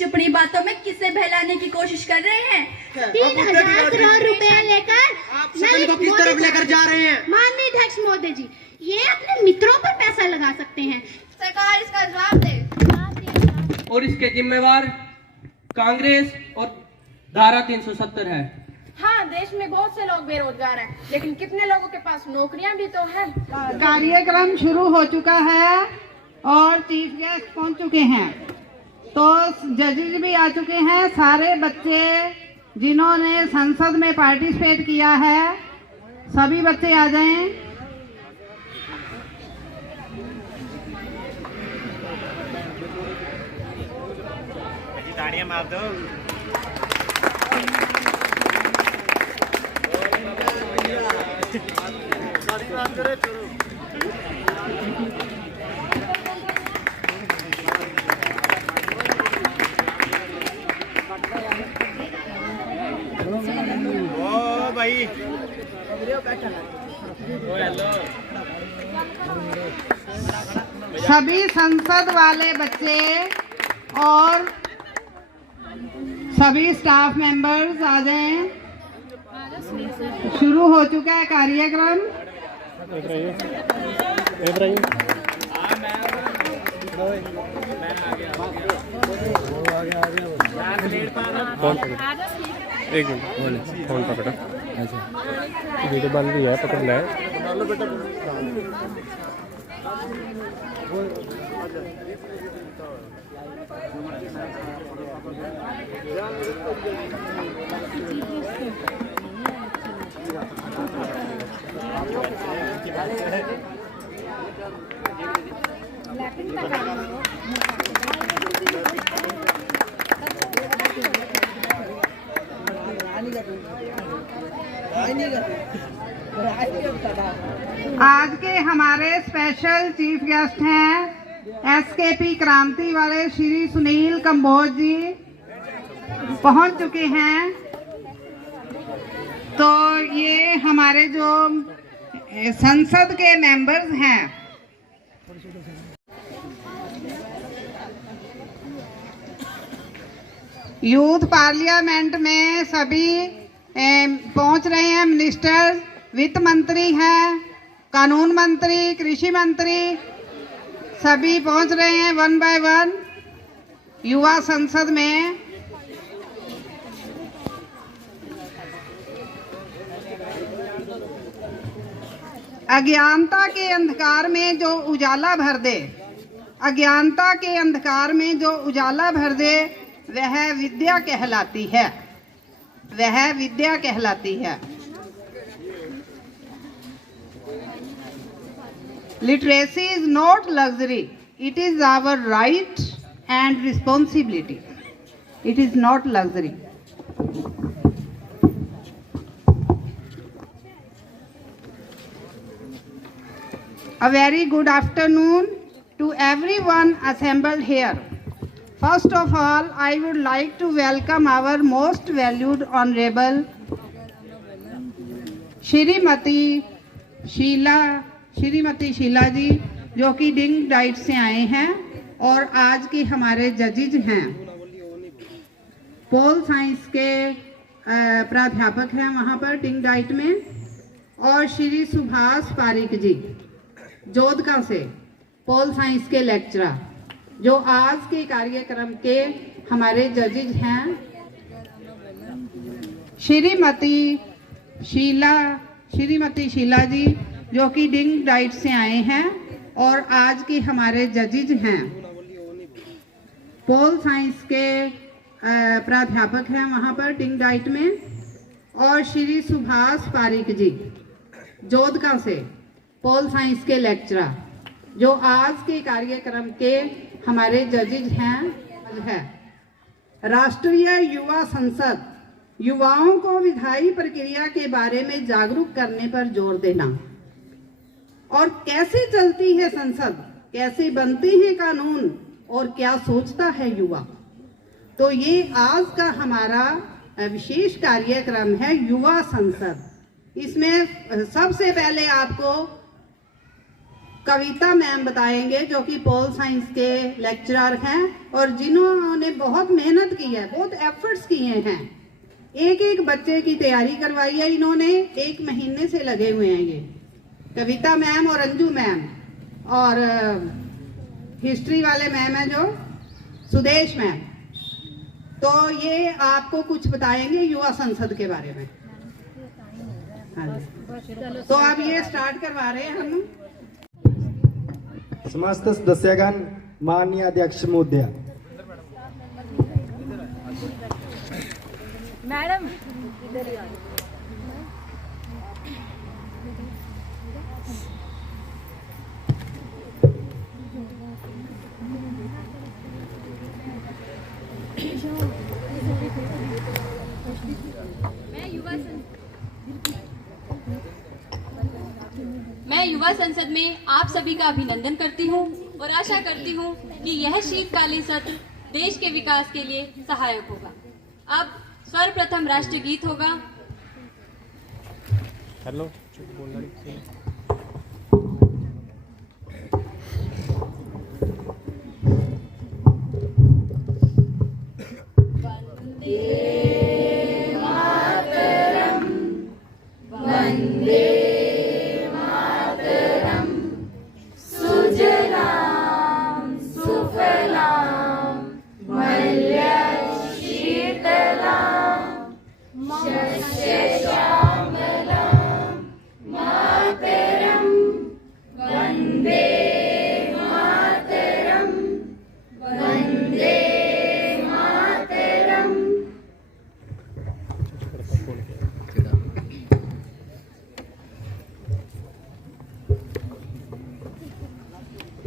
चुपड़ी बातों में किसे बहलाने की कोशिश कर रहे हैं? 3,000 करोड़ रुपए लेकर आप सदन को किस तरफ लेकर जा रहे हैं? माननीय अध्यक्ष महोदय जी, ये अपने मित्रों पर पैसा लगा सकते हैं। सरकार इसका जवाब दे। और इसके जिम्मेवार कांग्रेस और धारा 370 है। हाँ, देश में बहुत से लोग बेरोजगार हैं, लेकिन कितने लोगों के पास नौकरियां भी तो हैं। कार्यक्रम शुरू हो चुका है और चीफ गेस्ट पहुंच चुके हैं, तो जजेस भी आ चुके हैं। सारे बच्चे जिन्होंने संसद में पार्टिसिपेट किया है, सभी बच्चे आ जाएं। ताड़ियां मार दो। ओ भाई, सभी संसद वाले बच्चे और सभी स्टाफ मेंबर्स आ जाएं। शुरू हो चुका है कार्यक्रम। एक मिनट फोन पकड़ा। अच्छा वीडियो बन रही है, पकड़ ले। आज के हमारे स्पेशल चीफ गेस्ट हैं एसकेपी क्रांति वाले श्री सुनील कंबोज जी पहुंच चुके हैं। तो ये हमारे जो संसद के मेंबर्स हैं, यूथ पार्लियामेंट में सभी पहुंच रहे हैं। मिनिस्टर, वित्त मंत्री हैं, कानून मंत्री, कृषि मंत्री, सभी पहुंच रहे हैं वन बाय वन युवा संसद में। अज्ञानता के अंधकार में जो उजाला भर दे, अज्ञानता के अंधकार में जो उजाला भर दे, वह विद्या कहलाती है, वह विद्या कहलाती है। Literacy is not luxury, it is our right and responsibility. It is not luxury. A very good afternoon to everyone assembled here. First of all, I would like to welcome our most valued honorable Shrimati Sheila जी, जो कि डिंग diet से आए हैं और आज के हमारे जजेज हैं। पोल साइंस के प्राध्यापक हैं वहाँ पर डिंग डाइट में, और श्री सुभाष पारिक जी जोधका से पोल साइंस के लेक्चरर, जो आज के कार्यक्रम के हमारे जजेज हैं। श्रीमती शीला जी, जो कि डिंग डाइट से आए हैं और आज के हमारे जजेज हैं। पोल साइंस के प्राध्यापक हैं वहाँ पर डिंग डाइट में, और श्री सुभाष पारिक जी जोधका से पोल साइंस के लेक्चरर, जो आज के कार्यक्रम के हमारे जजेज हैं। राष्ट्रीय युवा संसद युवाओं को विधायी प्रक्रिया के बारे में जागरूक करने पर जोर देना, और कैसे चलती है संसद, कैसे बनते हैं कानून और क्या सोचता है युवा। तो ये आज का हमारा विशेष कार्यक्रम है युवा संसद। इसमें सबसे पहले आपको कविता मैम बताएंगे, जो कि पोल साइंस के लेक्चरर हैं और जिन्होंने बहुत मेहनत की है, बहुत एफर्ट्स किए हैं। एक एक बच्चे की तैयारी करवाई है इन्होंने, 1 महीने से लगे हुए हैं ये कविता मैम और अंजू मैम। और हिस्ट्री वाले मैम हैं जो सुदेश मैम, तो ये आपको कुछ बताएंगे युवा संसद के बारे में। हाँ जी। तो अब ये स्टार्ट करवा रहे हैं हम। समस्त सदस्यगण, माननीय अध्यक्ष महोदय, मैडम मैं युवा संसद में आप सभी का अभिनंदन करती हूं और आशा करती हूं कि यह शीतकालीन सत्र देश के विकास के लिए सहायक होगा। अब सर्वप्रथम राष्ट्रीय गीत होगा। हेलो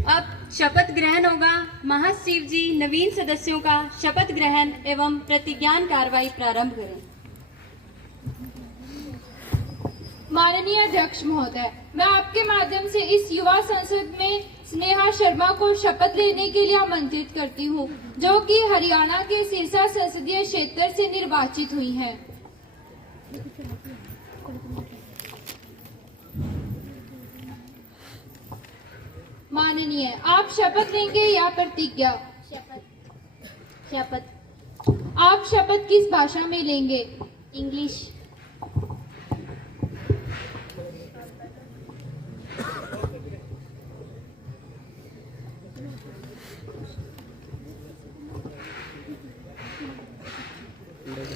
अब शपथ ग्रहण होगा। महासचिव जी नवीन सदस्यों का शपथ ग्रहण एवं प्रतिज्ञान कार्रवाई प्रारंभ करें। माननीय अध्यक्ष महोदय, मैं आपके माध्यम से इस युवा संसद में स्नेहा शर्मा को शपथ लेने के लिए आमंत्रित करती हूं, जो कि हरियाणा के सिरसा संसदीय क्षेत्र से निर्वाचित हुई हैं। माननीय, आप शपथ लेंगे या प्रतिज्ञा? शपथ। आप शपथ किस भाषा में लेंगे? English.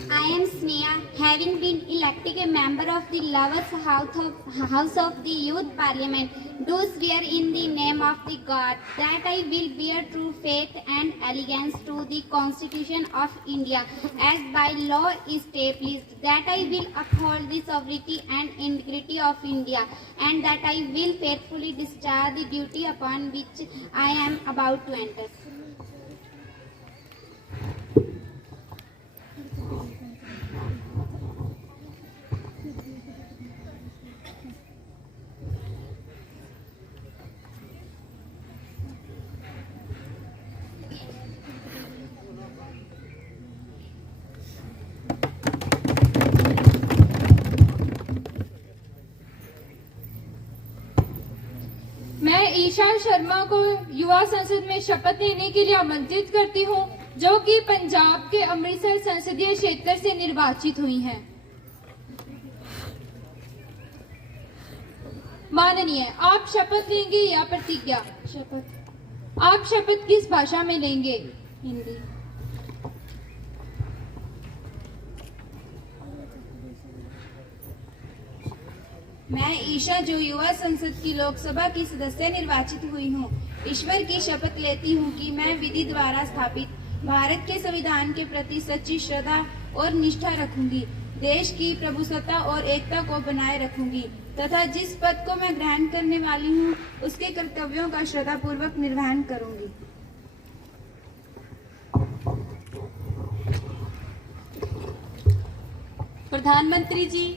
I am Sneha, having been elected a member of the Lovers House of the Youth Parliament, do swear in the name of the God that I will bear true faith and allegiance to the Constitution of India as by law established, that I will uphold the sovereignty and integrity of India, and that I will faithfully discharge the duty upon which I am about to enter. मैं ईशा शर्मा को युवा संसद में शपथ लेने के लिए आमंत्रित करती हूं, जो कि पंजाब के अमृतसर संसदीय क्षेत्र से निर्वाचित हुई हैं। माननीय, आप शपथ लेंगे या प्रतिज्ञा? शपथ। आप शपथ किस भाषा में लेंगे? हिंदी। मैं ईशा, जो युवा संसद की लोकसभा की सदस्य निर्वाचित हुई हूँ, ईश्वर की शपथ लेती हूँ कि मैं विधि द्वारा स्थापित भारत के संविधान के प्रति सच्ची श्रद्धा और निष्ठा रखूंगी, देश की प्रभुसत्ता और एकता को बनाए रखूंगी तथा जिस पद को मैं ग्रहण करने वाली हूँ उसके कर्तव्यों का श्रद्धापूर्वक निर्वहन करूंगी। प्रधानमंत्री जी,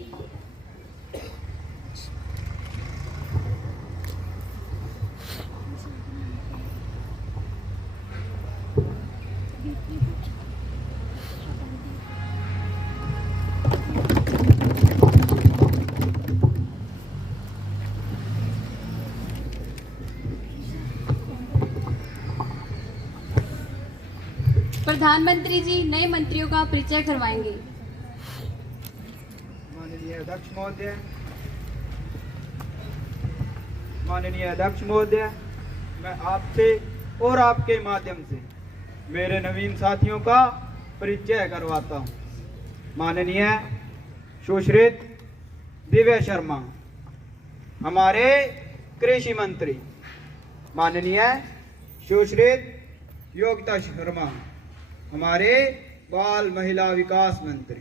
प्रधानमंत्री जी नए मंत्रियों का परिचय करवाएंगे। माननीय अध्यक्ष महोदय, माननीय अध्यक्ष महोदय, मैं आपसे और आपके माध्यम से मेरे नवीन साथियों का परिचय करवाता हूँ। माननीय सुश्री दिव्या शर्मा हमारे कृषि मंत्री, माननीय सुश्री योगिता शर्मा हमारे बाल महिला विकास मंत्री,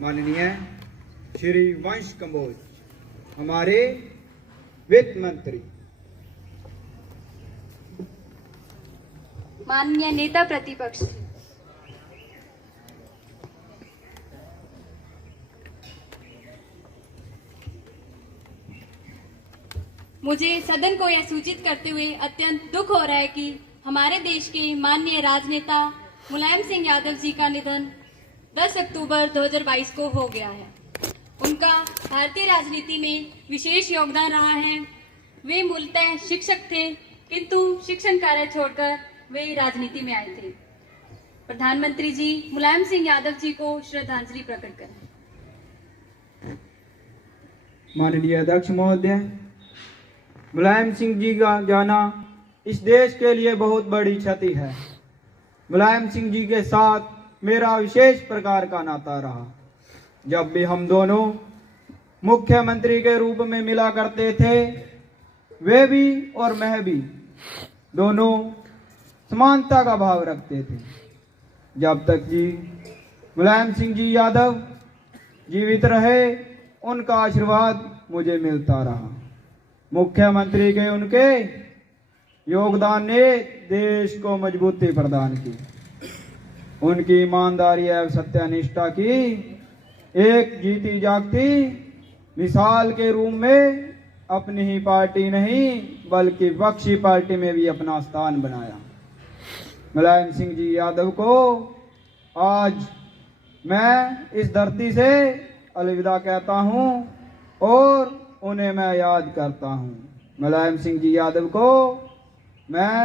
माननीय श्री वंश कंबोज हमारे वित्त मंत्री। माननीय नेता प्रतिपक्ष, मुझे सदन को यह सूचित करते हुए अत्यंत दुख हो रहा है कि हमारे देश के माननीय राजनेता मुलायम सिंह यादव जी का निधन 10 अक्टूबर 2022 को हो गया है। उनका भारतीय राजनीति में विशेष योगदान रहा है। वे मूलतः शिक्षक थे, किंतु शिक्षण कार्य छोड़कर वे राजनीति में आए थे। प्रधानमंत्री जी मुलायम सिंह यादव जी को श्रद्धांजलि प्रकट करें। माननीय अध्यक्ष महोदय, मुलायम सिंह जी का जाना इस देश के लिए बहुत बड़ी क्षति है। मुलायम सिंह जी के साथ मेरा विशेष प्रकार का नाता रहा। जब भी हम दोनों मुख्यमंत्री के रूप में मिला करते थे, वे भी और मैं भी दोनों समानता का भाव रखते थे। जब तक जी मुलायम सिंह जी यादव जीवित रहे, उनका आशीर्वाद मुझे मिलता रहा। मुख्यमंत्री के उनके योगदान ने देश को मजबूती प्रदान की। उनकी ईमानदारी एवं सत्यनिष्ठा की एक जीती जागती मिसाल के रूप में अपनी ही पार्टी नहीं बल्कि बख्शी पार्टी में भी अपना स्थान बनाया। मुलायम सिंह जी यादव को आज मैं इस धरती से अलविदा कहता हूं और उन्हें मैं याद करता हूं। मुलायम सिंह जी यादव को मैं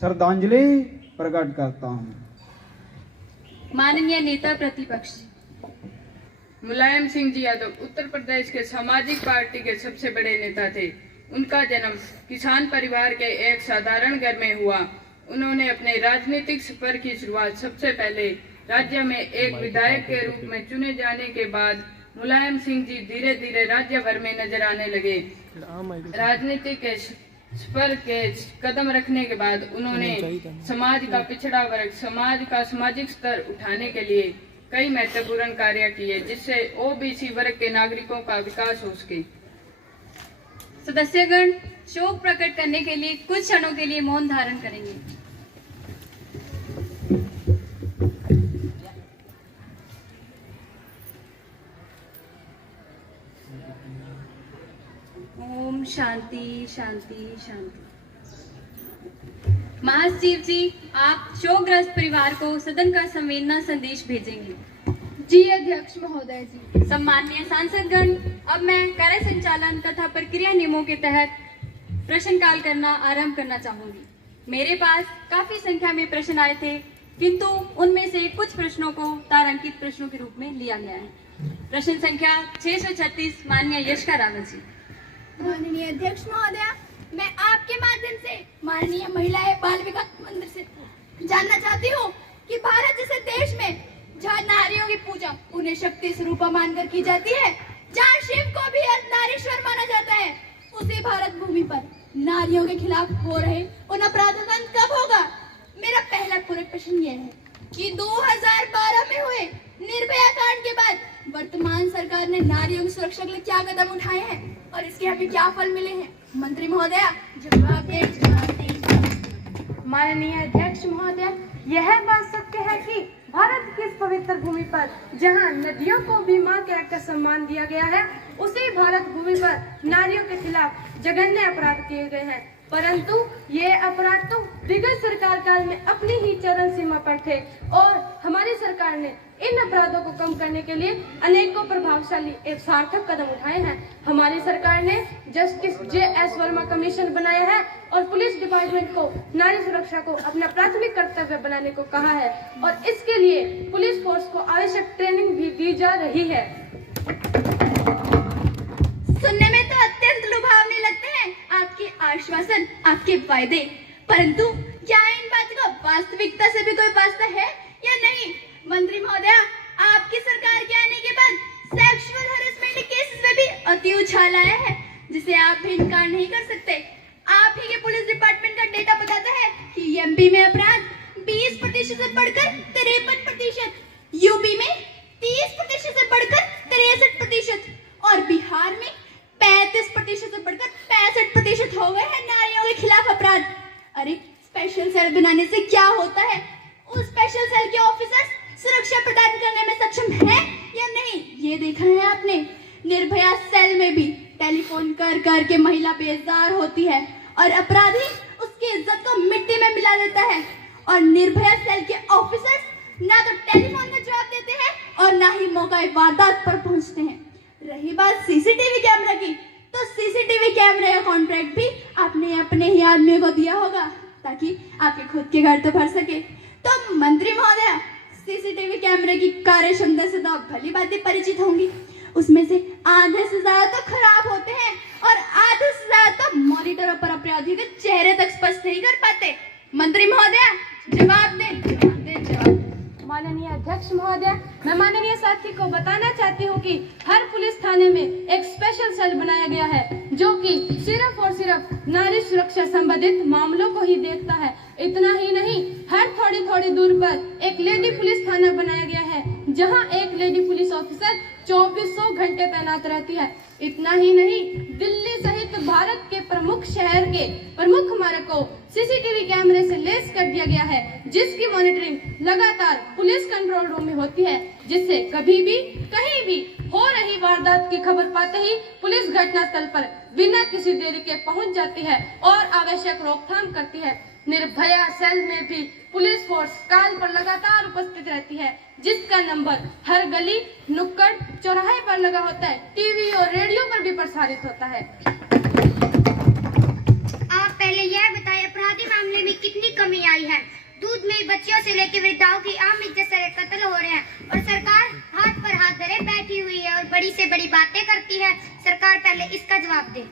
श्रद्धांजलि प्रकट करता हूं। माननीय नेता प्रतिपक्ष, मुलायम सिंह जी यादव उत्तर प्रदेश के सामाजिक पार्टी के सबसे बड़े नेता थे। उनका जन्म किसान परिवार के एक साधारण घर में हुआ। उन्होंने अपने राजनीतिक सफर की शुरुआत सबसे पहले राज्य में एक विधायक के रूप में चुने जाने के बाद मुलायम सिंह जी धीरे धीरे राज्य भर में नजर आने लगे। राजनीतिक के सफर के कदम रखने के बाद उन्होंने समाज का पिछड़ा वर्ग, समाज का सामाजिक स्तर उठाने के लिए कई महत्वपूर्ण कार्य किए, जिससे ओबीसी वर्ग के नागरिकों का विकास हो सके। सदस्यगण शोक प्रकट करने के लिए कुछ क्षणों के लिए मौन धारण करेंगे। ओम शांति शांति शांति। महासचिव जी, आप शोकग्रस्त परिवार को सदन का संवेदना संदेश भेजेंगे। जी अध्यक्ष महोदय जी। सम्माननीय सांसदगण, अब मैं कार्य संचालन तथा प्रक्रिया नियमों के तहत प्रश्नकाल करना आरंभ करना चाहूंगी। मेरे पास काफी संख्या में प्रश्न आए थे, किंतु उनमें से कुछ प्रश्नों को तारांकित प्रश्नों के रूप में लिया गया है। प्रश्न संख्या 636, माननीय यशिका रावत जी। माननीय अध्यक्ष महोदय, मैं आपके माध्यम से माननीय महिला एवं बाल विकास मंत्री से जानना चाहती हूँ कि भारत जैसे देश में जहाँ नारियों की पूजा उन्हें शक्ति स्वरूप मानकर की जाती है, जहाँ शिव को भी नारीश्वर माना जाता है, उसी भारत भूमि पर नारियों के खिलाफ हो रहे उन अपराधों का अंत कब होगा? मेरा पहला पूरा प्रश्न यह है कि 2012 में हुए निर्भया कांड के बाद वर्तमान सरकार ने नारियों की सुरक्षा के लिए क्या कदम उठाए हैं और इसके हमें क्या फल मिले हैं? मंत्री महोदय जवाब दें। माननीय अध्यक्ष महोदय, यह बात सत्य है कि भारत की इस पवित्र भूमि पर जहां नदियों को भी मां के रखकर सम्मान दिया गया है, उसी भारत भूमि पर नारियों के खिलाफ जघन्य अपराध किए गए हैं। परंतु ये अपराध तो विगत सरकार काल में अपनी ही चरम सीमा पर थे और हमारी सरकार ने इन अपराधों को कम करने के लिए अनेकों प्रभावशाली एवं सार्थक कदम उठाए हैं। हमारी सरकार ने जस्टिस JS वर्मा कमीशन बनाया है और पुलिस डिपार्टमेंट को नारी सुरक्षा को अपना प्राथमिक कर्तव्य बनाने को कहा है और इसके लिए पुलिस फोर्स को आवश्यक ट्रेनिंग भी दी जा रही है। सुनने में तो अत्यंत लुभावने लगते हैं आपके आश्वासन, आपके वायदे, परंतु क्या इन बातों का वास्तविकता से भी कोई वास्ता है या नहीं? मंत्री महोदया, आपकी सरकार के आने के बाद सेक्सुअल हैरेसमेंट केसेस में भी अति उछाल आया है, जिसे आप भी इनकार नहीं कर सकते। आप ही के पुलिस डिपार्टमेंट का डेटा बताता है कि MP में अपराध 20% से बढ़कर 53%, यूपी में 30% से बढ़कर 63% और बिहार में 35% से बढ़कर 65% हो गए हैं नारियों के खिलाफ अपराध। अरे स्पेशल सेल बनाने से क्या होता है? उस स्पेशल सेल के ऑफिसर्स सुरक्षा प्रदान करने में सक्षम हैं या नहीं, ये देखा है आपने? निर्भया सेल में भी टेलीफोन कर कर के महिला बेजार होती है और अपराधी उसकी इज्जत को मिट्टी में मिला देता है। और निर्भया सेल के ऑफिसर्स ना तो टेलीफोन का जवाब देते हैं और ना ही मौका वारदात पर पहुंचते हैं। रही बात CCTV कैमरा की, तो CCTV कैमरे का कॉन्ट्रैक्ट भी आपने अपने ही आदमियों को दिया होगा ताकि आपके खुद के घर तो भर सके। तो मंत्री महोदया, CCTV कैमरे की कार्य क्षमता से तो आप भली बातें परिचित होंगी। उसमें से आधे से ज्यादा तो खराब होते हैं और आधे से ज्यादा तो मॉनिटरों पर अपराधी के चेहरे तक स्पष्ट नहीं कर पाते। मंत्री महोदया, जवाब दें, जवाब। माननीय अध्यक्ष महोदय, मैं माननीय साथी को बताना चाहती हूँ कि हर पुलिस थाने में एक स्पेशल सेल बनाया गया है जो कि सिर्फ और सिर्फ नारी सुरक्षा संबंधित मामलों को ही देखता है। इतना ही नहीं, हर थोड़ी थोड़ी दूर पर एक लेडी पुलिस थाना बनाया गया है जहाँ एक लेडी पुलिस ऑफिसर 2400 घंटे तैनात रहती है। इतना ही नहीं, दिल्ली सहित भारत के प्रमुख शहर के प्रमुख मार्ग को CCTV कैमरे से लेस कर दिया गया है, जिसकी मॉनिटरिंग लगातार पुलिस कंट्रोल रूम में होती है, जिससे कभी भी कहीं भी हो रही वारदात की खबर पाते ही पुलिस घटनास्थल पर बिना किसी देरी के पहुंच जाती है और आवश्यक रोकथाम करती है। निर्भया सेल में भी पुलिस फोर्स काल पर लगातार उपस्थित रहती है, जिसका नंबर हर गली, नुक्कड़, चौराहे पर लगा होता है, टीवी और रेडियो पर भी प्रसारित होता है। आप पहले यह बताएं, अपराधी मामले में कितनी कमी आई है? दूध में बच्चियों से लेकर वृद्धाओं की आम इज्जत से कत्ल हो रहे हैं और सरकार हाथ पर हाथ धरे बैठी हुई है और बड़ी से बड़ी बातें करती है। सरकार पहले इसका जवाब दे।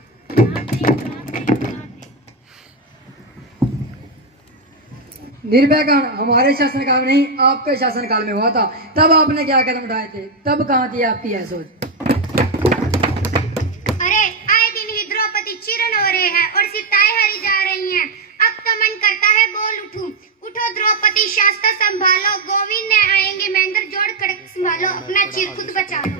निर्भया कांड हमारे शासनकाल में नहीं, आपके शासनकाल में हुआ था। तब आपने क्या कदम उठाए थे? तब कहाँ थी आपकी यह सोच? अरे आए दिन ही द्रौपदी चिरण हो रहे हैं और सीताएं हरी जा रही हैं। अब तो मन करता है बोल उठूं। उठो द्रौपदी, शास्त्र संभालो, गोविंद ने आएंगे, महेंद्र जोड़ कड़क संभालो, अपना चीर खुद बचा लो।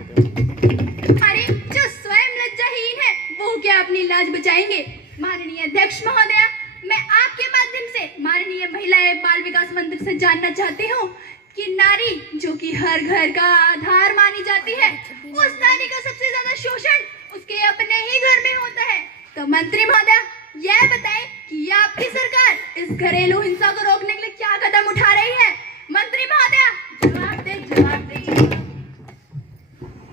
अरे जो स्वयं लज्जाहीन है वो क्या अपनी लाज बचाएंगे? माननीय अध्यक्ष महोदया, मैं आपके माध्यम से माननीय महिला एवं बाल विकास मंत्री से जानना चाहती हूँ कि नारी जो कि हर घर का आधार मानी जाती है, उस नारी का सबसे ज्यादा शोषण उसके अपने ही घर में होता है। तो मंत्री महोदया, यह बताएं कि आपकी सरकार इस घरेलू हिंसा को रोकने के लिए क्या कदम उठा रही है? मंत्री महोदया, जवाब दें, जवाब दें।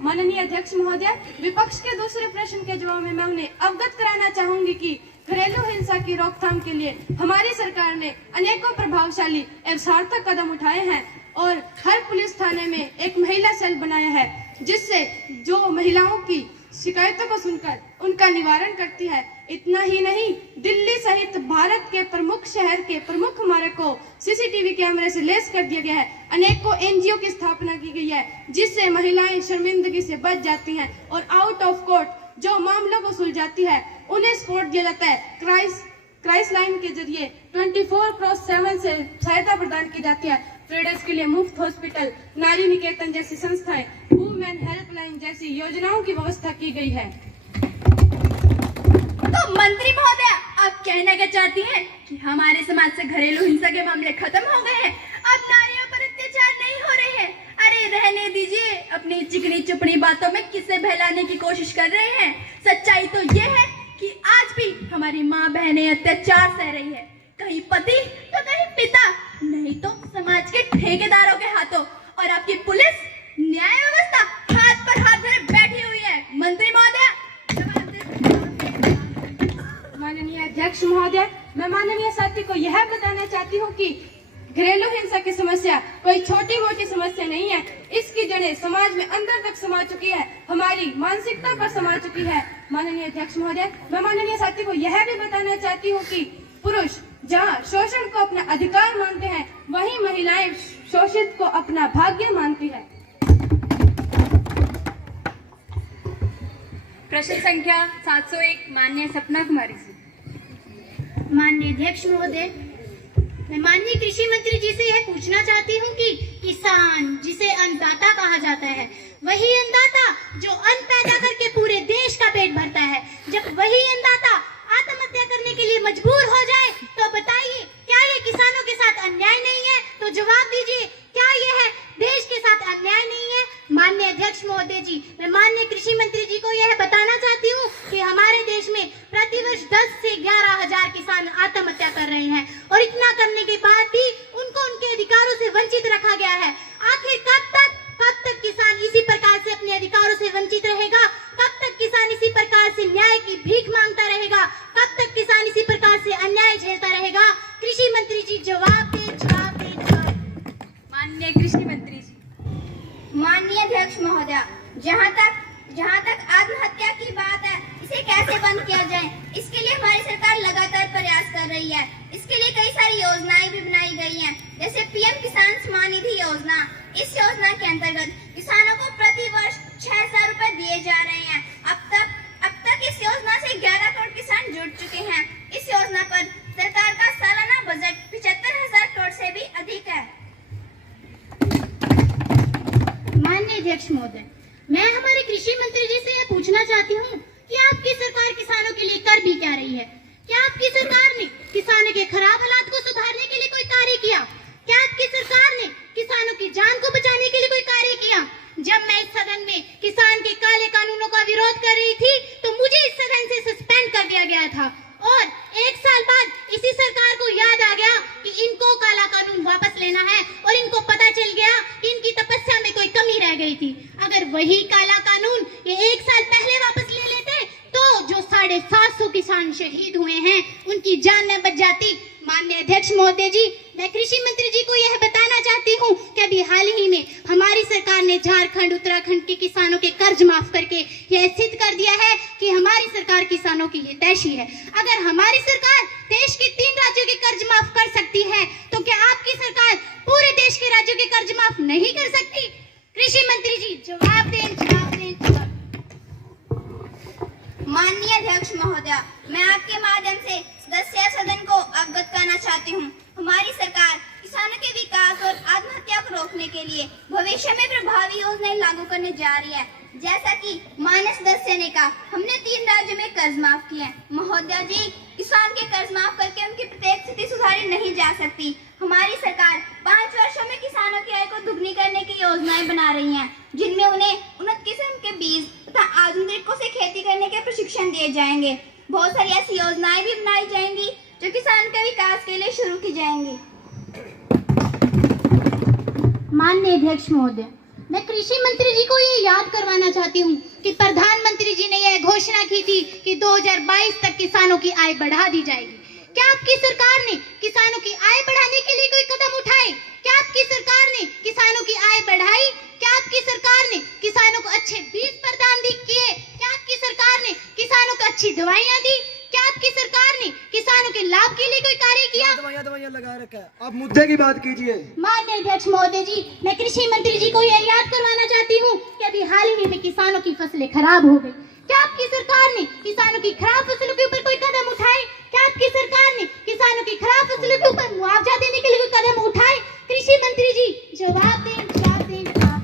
माननीय अध्यक्ष महोदय, विपक्ष के दूसरे प्रश्न के जवाब में मैं उन्हें अवगत कराना चाहूंगी कि घरेलू हिंसा की रोकथाम के लिए हमारी सरकार ने अनेकों प्रभावशाली एवं सार्थक कदम उठाए हैं और हर पुलिस थाने में एक महिला सेल बनाया है, जिससे जो महिलाओं की शिकायतों को सुनकर उनका निवारण करती है। इतना ही नहीं, दिल्ली सहित भारत के प्रमुख शहर के प्रमुख मार्ग को CCTV कैमरे से लेस कर दिया गया है। अनेकों NGO की स्थापना की गई है, जिससे महिलाएं शर्मिंदगी से बच जाती हैं और आउट ऑफ कोर्ट जो मामलों को सुलझाती है उन्हें सपोर्ट दिया जाता है। क्राइस लाइन के जरिए 24/7 से सहायता प्रदान की जाती है। ट्रेडर्स के लिए मुफ्त हॉस्पिटल, नारी निकेतन जैसी संस्थाएं, वुमेन हेल्पलाइन जैसी योजनाओं की व्यवस्था की गई है। तो मंत्री महोदया, आप कहना क्या चाहती हैं कि हमारे समाज से घरेलू हिंसा के मामले खत्म हो गए हैं, अब नारियों पर अत्याचार नहीं हो रहे हैं? अरे रहने दीजिए, अपनी चिकनी चुपड़ी बातों में किसे बहलाने की कोशिश कर रहे हैं। सच्चाई तो ये है कि आज भी हमारी माँ बहनें अत्याचार सह रही है, कहीं पति तो कहीं पिता, नहीं तो समाज के ठेकेदारों के हाथों। और आपकी पुलिस महोदय, मैं माननीय साथी को यह बताना चाहती हूँ कि घरेलू हिंसा की समस्या कोई छोटी मोटी समस्या नहीं है। इसकी जड़ें समाज में अंदर तक समा चुकी है, हमारी मानसिकता पर समा चुकी है। माननीय अध्यक्ष महोदय, मैं माननीय साथी को यह भी बताना चाहती हूँ कि पुरुष जहाँ शोषण को अपना अधिकार मानते हैं, वहीं महिलाएं शोषित को अपना भाग्य मानती है। प्रश्न संख्या 701 माननीय सपना कुमारी जी। माननीय अध्यक्ष महोदय, मैं माननीय कृषि मंत्री जी से यह पूछना चाहती हूँ कि किसान जिसे अन्नदाता कहा जाता है, वही अन्नदाता जो अन्न पैदा करके पूरे देश का पेट भरता है, जब वही अन्नदाता आत्महत्या करने के लिए मजबूर हो जाए तो बताइए क्या ये किसानों के साथ अन्याय नहीं है? तो जवाब दीजिए, क्या यह देश के साथ अन्याय नहीं है? माननीय अध्यक्ष महोदय जी, मैं माननीय कृषि मंत्री जी को यह बताना चाहती हूँ कि हमारे देश में प्रतिवर्ष 10 से 11,000 किसान आत्महत्या कर रहे हैं और इतना करने के बाद भी उनको उनके अधिकारों से वंचित रखा गया है। आखिर कब तक किसान इसी प्रकार से अपने अधिकारों से वंचित रहेगा? कब तक किसान इसी प्रकार से न्याय की भीख मांगता रहेगा? कब तक किसान इसी प्रकार से अन्याय झेलता रहेगा? कृषि मंत्री जी जवाब दें, जवाब दें, जवाब। माननीय कृषि मंत्री जी। माननीय अध्यक्ष महोदय, जहाँ तक आत्महत्या की बात है, इसे कैसे बंद किया जाए, इसके लिए हमारी सरकार लगातार प्रयास कर रही है। इसके लिए कई सारी योजनाएं भी बनाई गई हैं, जैसे पीएम किसान सम्मान निधि योजना। इस योजना के अंतर्गत किसानों को प्रति वर्ष 6,000 रुपए दिए जा रहे हैं। अब तक इस योजना से 11 करोड़ किसान जुड़ चुके हैं। इस योजना पर सरकार का सालाना बजट 75,000 करोड़ से भी अधिक है। माननीय अध्यक्ष महोदय, मैं हमारे कृषि मंत्री जी से यह पूछना चाहती हूँ कि आपकी सरकार किसानों के लिए कर भी क्या रही है? क्या आपकी सरकार ने किसानों के खराब हालात को सुधारने के लिए कोई कार्य किया? क्या आपकी सरकार ने किसानों की जान को बचाने के लिए कोई कार्य किया? जब मैं इस सदन में किसान के काले कानूनों का विरोध कर रही थी तो मुझे इस सदन से सस्पेंड कर दिया गया था और 1 साल बाद इसी सरकार को याद आ गया कि इनको काला कानून वापस लेना है और इनको पता चल गया कि इनकी तपस्या में कोई कमी रह गई थी। अगर वही काला कानून ये 1 साल पहले वापस ले लेते तो जो 750 किसान शहीद हुए हैं उनकी जान न बच जाती। माननीय अध्यक्ष महोदय जी, मैं कृषि मंत्री जी को यह बताना चाहती हूँ कि अभी हाल ही में हमारी सरकार ने झारखंड, उत्तराखंड के किसानों के कर्ज माफ करके यह सिद्ध कर दिया है कि हमारी सरकार किसानों की हितैषी है। अगर हमारी सरकार देश के 3 राज्यों के कर्ज माफ कर सकती है तो क्या आपकी सरकार पूरे देश के राज्यों के कर्ज माफ नहीं कर सकती? कृषि मंत्री जी जवाब दें, जवाब दें, जवाब। माननीय अध्यक्ष महोदय, मैं आपके माध्यम से सदस्य सदन को अवगत कराना चाहती हूँ। हमारी सरकार किसानों के विकास और आत्महत्या को रोकने के लिए भविष्य में प्रभावी योजनाएं लागू करने जा रही है। जैसा कि माननीय सदस्य ने कहा, हमने 3 राज्यों में कर्ज माफ किए हैं। महोदय जी, किसान के कर्ज माफ करके उनकी प्रत्येक स्थिति सुधारी नहीं जा सकती। हमारी सरकार 5 वर्षों में किसानों की आय को दुगनी करने की योजनाएं बना रही है, जिनमें उन्हें उन्नत किस्म के बीज तथा आधुनिक तरीकों से खेती करने के प्रशिक्षण दिए जाएंगे। बहुत सारी ऐसी योजनाएं भी बनाई जाएंगी जो किसान के विकास के लिए शुरू की जाएंगी। माननीय अध्यक्ष महोदय, मैं कृषि मंत्री जी को ये याद करवाना चाहती हूँ कि प्रधानमंत्री जी ने यह घोषणा की थी कि 2022 तक किसानों की आय बढ़ा दी जाएगी। क्या आपकी सरकार ने किसानों की आय बढ़ाने के लिए कोई कदम उठाए? क्या आपकी सरकार ने किसानों की आय बढ़ाई? क्या आपकी सरकार ने किसानों को अच्छे बीज प्रदान किए? क्या आपकी सरकार ने किसानों को अच्छी दवाइयाँ दी? क्या आपकी सरकार ने किसानों के लाभ के लिए कोई कार्य किया? दवाइयाँ लगा रखा है। आप मुद्दे की बात कीजिए। माननीय अध्यक्ष महोदय जी, मैं कृषि मंत्री जी को यह याद करवाना चाहती हूँ कि अभी हाल ही में किसानों की फसलें खराब हो गई। क्या आपकी सरकार ने किसानों की खराब फसलों के ऊपर कोई कदम उठाए? क्या आपकी सरकार ने किसानों की खराब फसलों के ऊपर मुआवजा देने के लिए कोई कदम उठाए? कृषि मंत्री जी जवाब दें, जवाब दें, जवाब।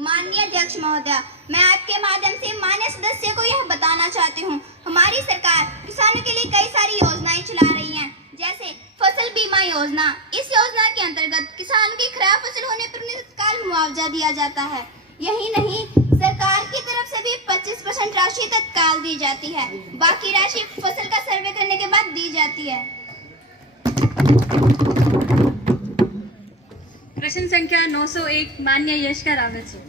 माननीय अध्यक्ष महोदय, मैं आपके माध्यम से माननीय सदस्य को यह बताना चाहती हूँ, हमारी सरकार किसानों के लिए कई सारी योजनाएं चला रही है, जैसे फसल बीमा योजना। इस योजना के अंतर्गत किसानों की खराब फसल होने पर उन्हें तत्काल मुआवजा दिया जाता है। यही नहीं, सरकार की तरफ से भी 25% राशि तत्काल दी जाती है। बाकी राशि फसल का सर्वे करने के बाद दी जाती है। प्रश्न संख्या 901 माननीय यशका रावत जी।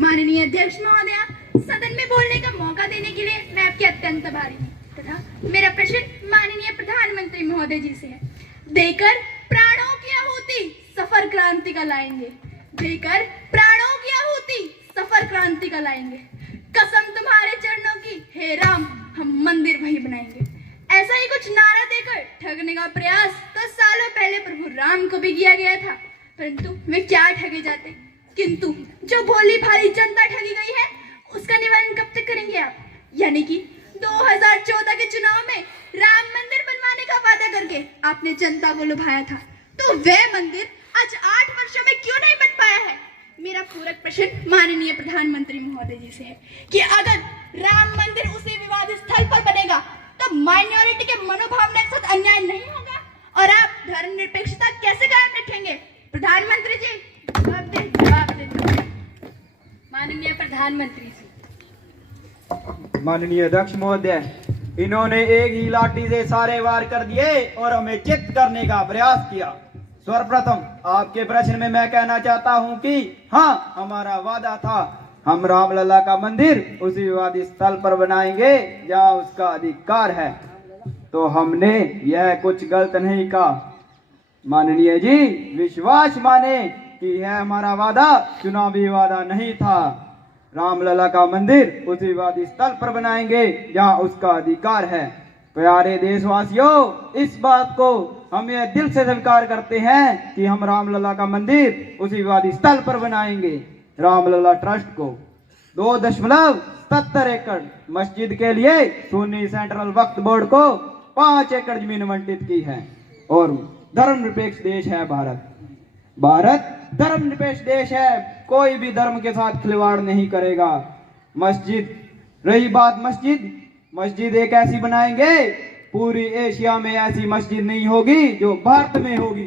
माननीय अध्यक्ष महोदय, सदन में बोलने का मौका देने के लिए मैं आपकी अत्यंत आभारी हूँ तथा मेरा प्रश्न माननीय प्रधानमंत्री महोदय जी से है। देकर प्राणों की आहुति सफर क्रांति का लाएंगे, देकर प्राणों की आहुति सफर क्रांति का लाएंगे। कसम तुम्हारे चरणों की, हे राम हम मंदिर वही बनाएंगे। ऐसा ही कुछ नारा देकर ठगने का प्रयास तो सालों पहले प्रभु राम को भी किया गया था, परंतु वे क्या ठगे जाते। किंतु जो भोली भाली जनता ठगी गई है उसका निवारण कब तक करेंगे आप? यानी कि 2014 के चुनाव में राम मंदिर बनवाने का वादा करके आपने जनता को लुभाया था, तो वह मंदिर आज 8 वर्षों में क्यों नहीं बन पाया है? मेरा पूरक प्रश्न माननीय प्रधानमंत्री महोदय जी से है कि अगर राम मंदिर उसी विवादित स्थल पर बनेगा तो माइनॉरिटी के मनोभावना के साथ अन्याय नहीं होगा और आप धर्मनिरपेक्षता कैसे कायम रखेंगे? प्रधानमंत्री जी जवाब दें। माननीय प्रधानमंत्री जी, माननीय अध्यक्ष महोदय, इन्होंने एक ही लाठी से सारे वार कर दिए और हमें चित्त करने का प्रयास किया। सर्वप्रथम आपके प्रश्न में मैं कहना चाहता हूं कि हाँ, हमारा वादा था हम रामलला का मंदिर उसी विवादित स्थल पर बनाएंगे जहां उसका अधिकार है, तो हमने यह कुछ गलत नहीं कहा। माननीय जी विश्वास माने कि यह हमारा वादा चुनावी वादा नहीं था। रामलला का मंदिर उस विवादित स्थल पर बनाएंगे जहां उसका अधिकार है। प्यारे देशवासियों, इस बात को हम यह दिल से स्वीकार करते हैं कि हम रामलला का मंदिर उस विवादित स्थल पर बनाएंगे। रामलला ट्रस्ट को 2.77 एकड़ मस्जिद के लिए सुन्नी सेंट्रल वक्फ बोर्ड को 5 एकड़ जमीन आवंटित की है और धर्मनिरपेक्ष देश है भारत। भारत धर्मनिरपेक्ष देश है, कोई भी धर्म के साथ खिलवाड़ नहीं करेगा। मस्जिद, रही बात मस्जिद एक ऐसी बनाएंगे, पूरी एशिया में ऐसी मस्जिद नहीं होगी जो भारत में होगी।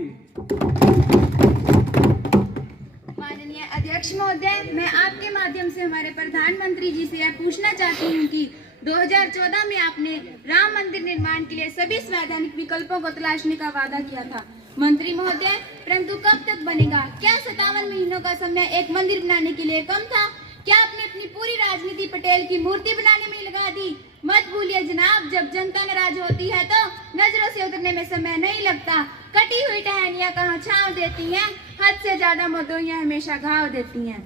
माननीय अध्यक्ष महोदय, मैं आपके माध्यम से हमारे प्रधानमंत्री जी से यह पूछना चाहती हूँ कि 2014 में आपने राम मंदिर निर्माण के लिए सभी संवैधानिक विकल्पों को तलाशने का वादा किया था मंत्री महोदय, परंतु कब तक बनेगा? क्या 57 महीनों का समय एक मंदिर बनाने के लिए कम था? क्या आपने अपनी पूरी राजनीति पटेल की मूर्ति बनाने में लगा दी? मत भूलिए जनाब, जब जनता नाराज होती है तो नजरों से उतरने में समय नहीं लगता। कटी हुई टहनियां कहाँ छांव देती हैं, हद से ज्यादा मदोइयां हमेशा घाव देती हैं।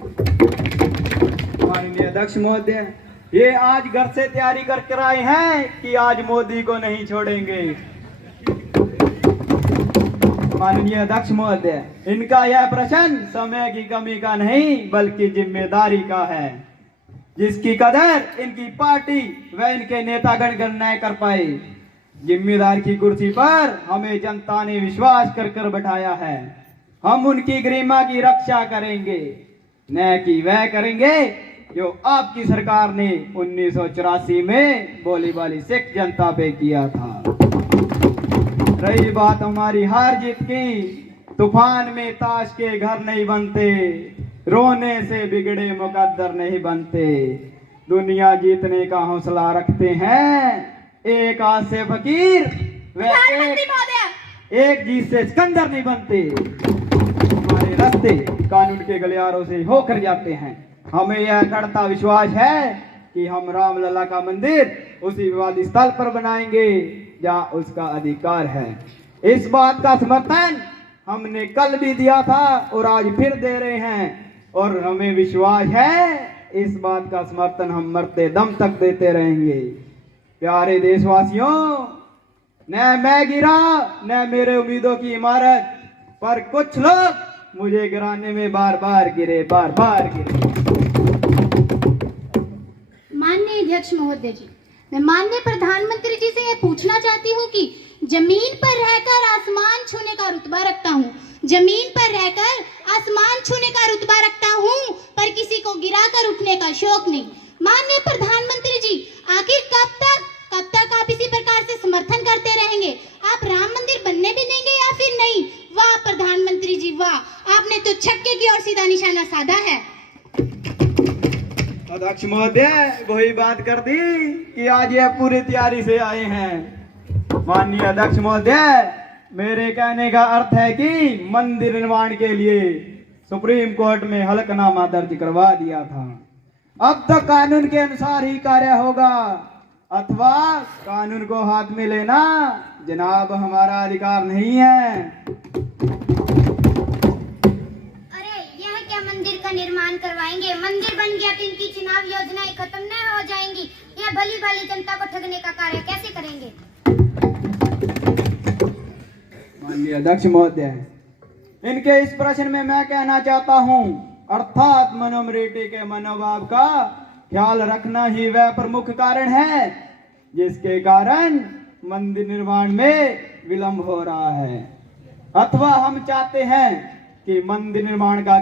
माननीय अध्यक्ष महोदय, ये आज घर से तैयारी करके आए हैं कि आज मोदी को नहीं छोड़ेंगे। माननीय अध्यक्ष महोदय, इनका यह प्रश्न समय की कमी का नहीं बल्कि जिम्मेदारी का है, जिसकी कदर इनकी पार्टी व इनके नेतागण नहीं कर पाए। जिम्मेदार की कुर्सी पर हमें जनता ने विश्वास कर बैठाया है। हम उनकी गरिमा की रक्षा करेंगे, न कि वह करेंगे जो आपकी सरकार ने 1984 में बोली वाली सिख जनता पे किया था। रही बात हमारी हार जीत की, तूफान में ताश के घर नहीं बनते, रोने से बिगड़े मुकद्दर नहीं बनते। दुनिया जीतने का हौसला रखते हैं, एक हाथ से फकीर व एक जीत से सिकंदर नहीं बनते। हमारे रास्ते कानून के गलियारों से होकर जाते हैं। हमें यह दृढ़ता विश्वास है कि हम रामलला का मंदिर उसी विवादित स्थल पर बनाएंगे जहां उसका अधिकार है। इस बात का समर्थन हमने कल भी दिया था और आज फिर दे रहे हैं, और हमें विश्वास है इस बात का समर्थन हम मरते दम तक देते रहेंगे। प्यारे देशवासियों, न मैं गिरा न मेरे उम्मीदों की इमारत, पर कुछ लोग मुझे गिराने में बार बार गिरे। माननीय अध्यक्ष महोदय जी, मैं माननीय प्रधानमंत्री जी से यह पूछना चाहती हूँ कि जमीन पर रहकर आसमान छूने का रुतबा रखता हूँ, जमीन पर रहकर आसमान छूने का रुतबा रखता हूँ, पर किसी को गिराकर उठने का शौक नहीं। माननीय प्रधानमंत्री जी, आखिर कब तक आप इसी प्रकार से समर्थन करते रहेंगे? आप राम मंदिर बनने भी देंगे या फिर नहीं? वाह प्रधानमंत्री जी वाह, आपने तो छक्के की ओर सीधा निशाना साधा है। अध्यक्ष महोदय, वही बात कर दी कि आज यह पूरी तैयारी से आए हैं। माननीय अध्यक्ष महोदय, मेरे कहने का अर्थ है कि मंदिर निर्माण के लिए सुप्रीम कोर्ट में हलफनामा दर्ज करवा दिया था। अब तो कानून के अनुसार ही कार्य होगा। अथवा कानून को हाथ में लेना जनाब हमारा अधिकार नहीं है। अरे यह क्या मंदिर का निर्माण करवाएंगे? मंदिर बन गया तो इनकी चुनाव योजनाएं खत्म न हो जाएंगी। यह भली भाली जनता को ठगने का कार्य कैसे करेंगे? माननीय अध्यक्ष महोदय, इनके इस प्रश्न में मैं कहना चाहता हूँ, अर्थात मनोमृति के मनोभाव का ख्याल रखना ही वह प्रमुख कारण है जिसके कारण मंदिर निर्माण में विलंब हो रहा है। अथवा हम चाहते हैं कि मंदिर निर्माण का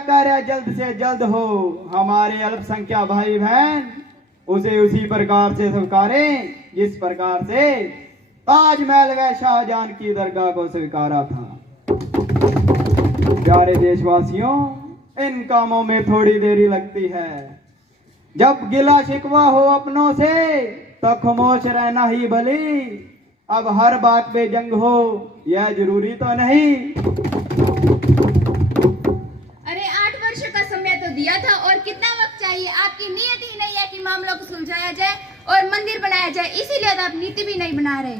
कार्य जल्द से जल्द हो। हमारे अल्पसंख्यक भाई बहन उसे उसी प्रकार से स्वीकारें जिस प्रकार से ताजमहल व शाहजहां की दरगाह को स्वीकारा था। प्यारे देशवासियों, इन कामों में थोड़ी देरी लगती है। जब गिला शिकवा हो अपनों से तो खामोश रहना ही भली। अब हर बात पे जंग हो यह जरूरी तो नहीं। अरे 8 वर्ष का समय तो दिया था और कितना वक्त चाहिए? आपकी नीयत ही नहीं है कि मामलों को सुलझाया जाए और मंदिर बनाया जाए, इसीलिए तो आप नीति भी नहीं बना रहे।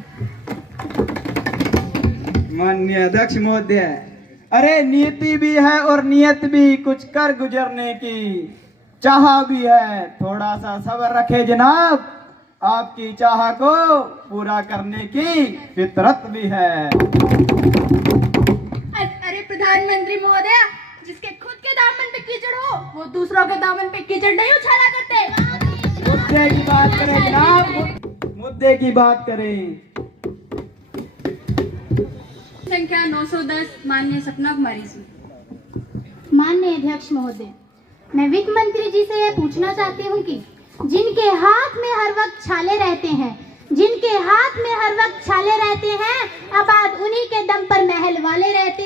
माननीय अध्यक्ष महोदय, अरे नीति भी है और नियत भी, कुछ कर गुजरने की चाह भी है। थोड़ा सा सब्र रखे जनाब, आपकी चाह को पूरा करने की फितरत भी है। अरे प्रधानमंत्री महोदय, जिसके खुद के दामन पे कीचड़ हो वो दूसरों के दामन पे कीचड़ नहीं उछाला करते। मुद्दे की बात करें जनाब, मुद्दे की बात करें। संख्या 910 माननीय सपना कुमारी जी। माननीय अध्यक्ष महोदय, मैं वित्त मंत्री जी से यह पूछना चाहती हूँ कि जिनके हाथ में हर वक्त छाले रहते हैं, आबाद उन्हीं के दम पर महल वाले रहते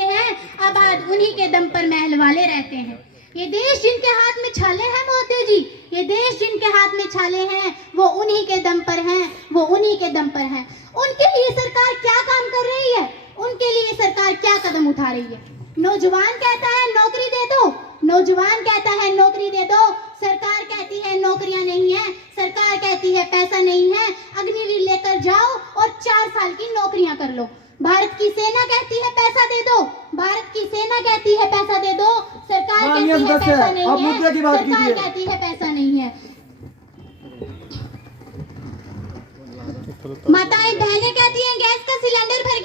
हैं, ये देश जिनके हाथ में छाले हैं मोदी जी, ये देश जिनके हाथ में छाले हैं वो उन्हीं के दम पर हैं, उनके लिए सरकार क्या काम कर रही है? उनके लिए सरकार क्या कदम उठा रही है? नौजवान कहता है नौकरी दे दो, सरकार कहती है नौकरियां नहीं है, सरकार कहती है पैसा नहीं है, अग्निवीर लेकर जाओ और 4 साल की नौकरियां कर लो। भारत की सेना कहती है पैसा दे दो, सरकार कहती है पैसा नहीं है, माताएं बहनें कहती हैं गैस का सिलेंडर भर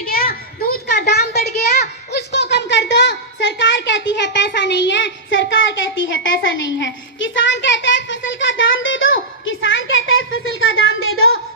गया, दूध का दाम बढ़ गया, उसको कम कर दो, सरकार कहती है पैसा नहीं है, किसान कहता है फसल का दाम दे दो,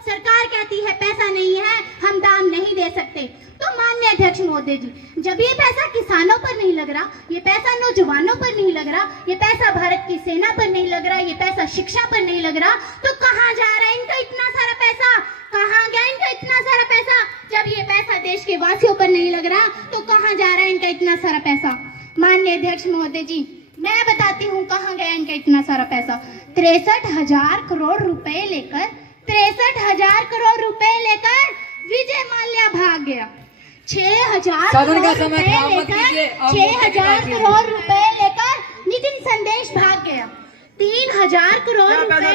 सरकार कहती है पैसा नहीं है, हम दाम नहीं दे सकते। तो माननीय अध्यक्ष महोदय जी, जब ये पैसा किसानों पर नहीं लग रहा, ये पैसा नौजवानों पर नहीं लग रहा, ये पैसा भारत की सेना पर नहीं लग रहा, ये पैसा शिक्षा पर नहीं लग रहा, तो कहाँ जा रहा है इनका इतना सारा पैसा? कहाँ गया इनका इतना सारा पैसा? जब ये पैसा देश के वासियों पर नहीं लग रहा तो कहाँ जा रहा है इनका इतना सारा पैसा? माननीय अध्यक्ष महोदय जी, मैं बताती हूँ कहाँ गया इनका इतना सारा पैसा। 63,000 करोड़ रुपए लेकर विजय माल्या भाग गया। 6,000 करोड़ रुपए लेकर नितिन संदेश भाग गया। 3,000 करोड़ रुपए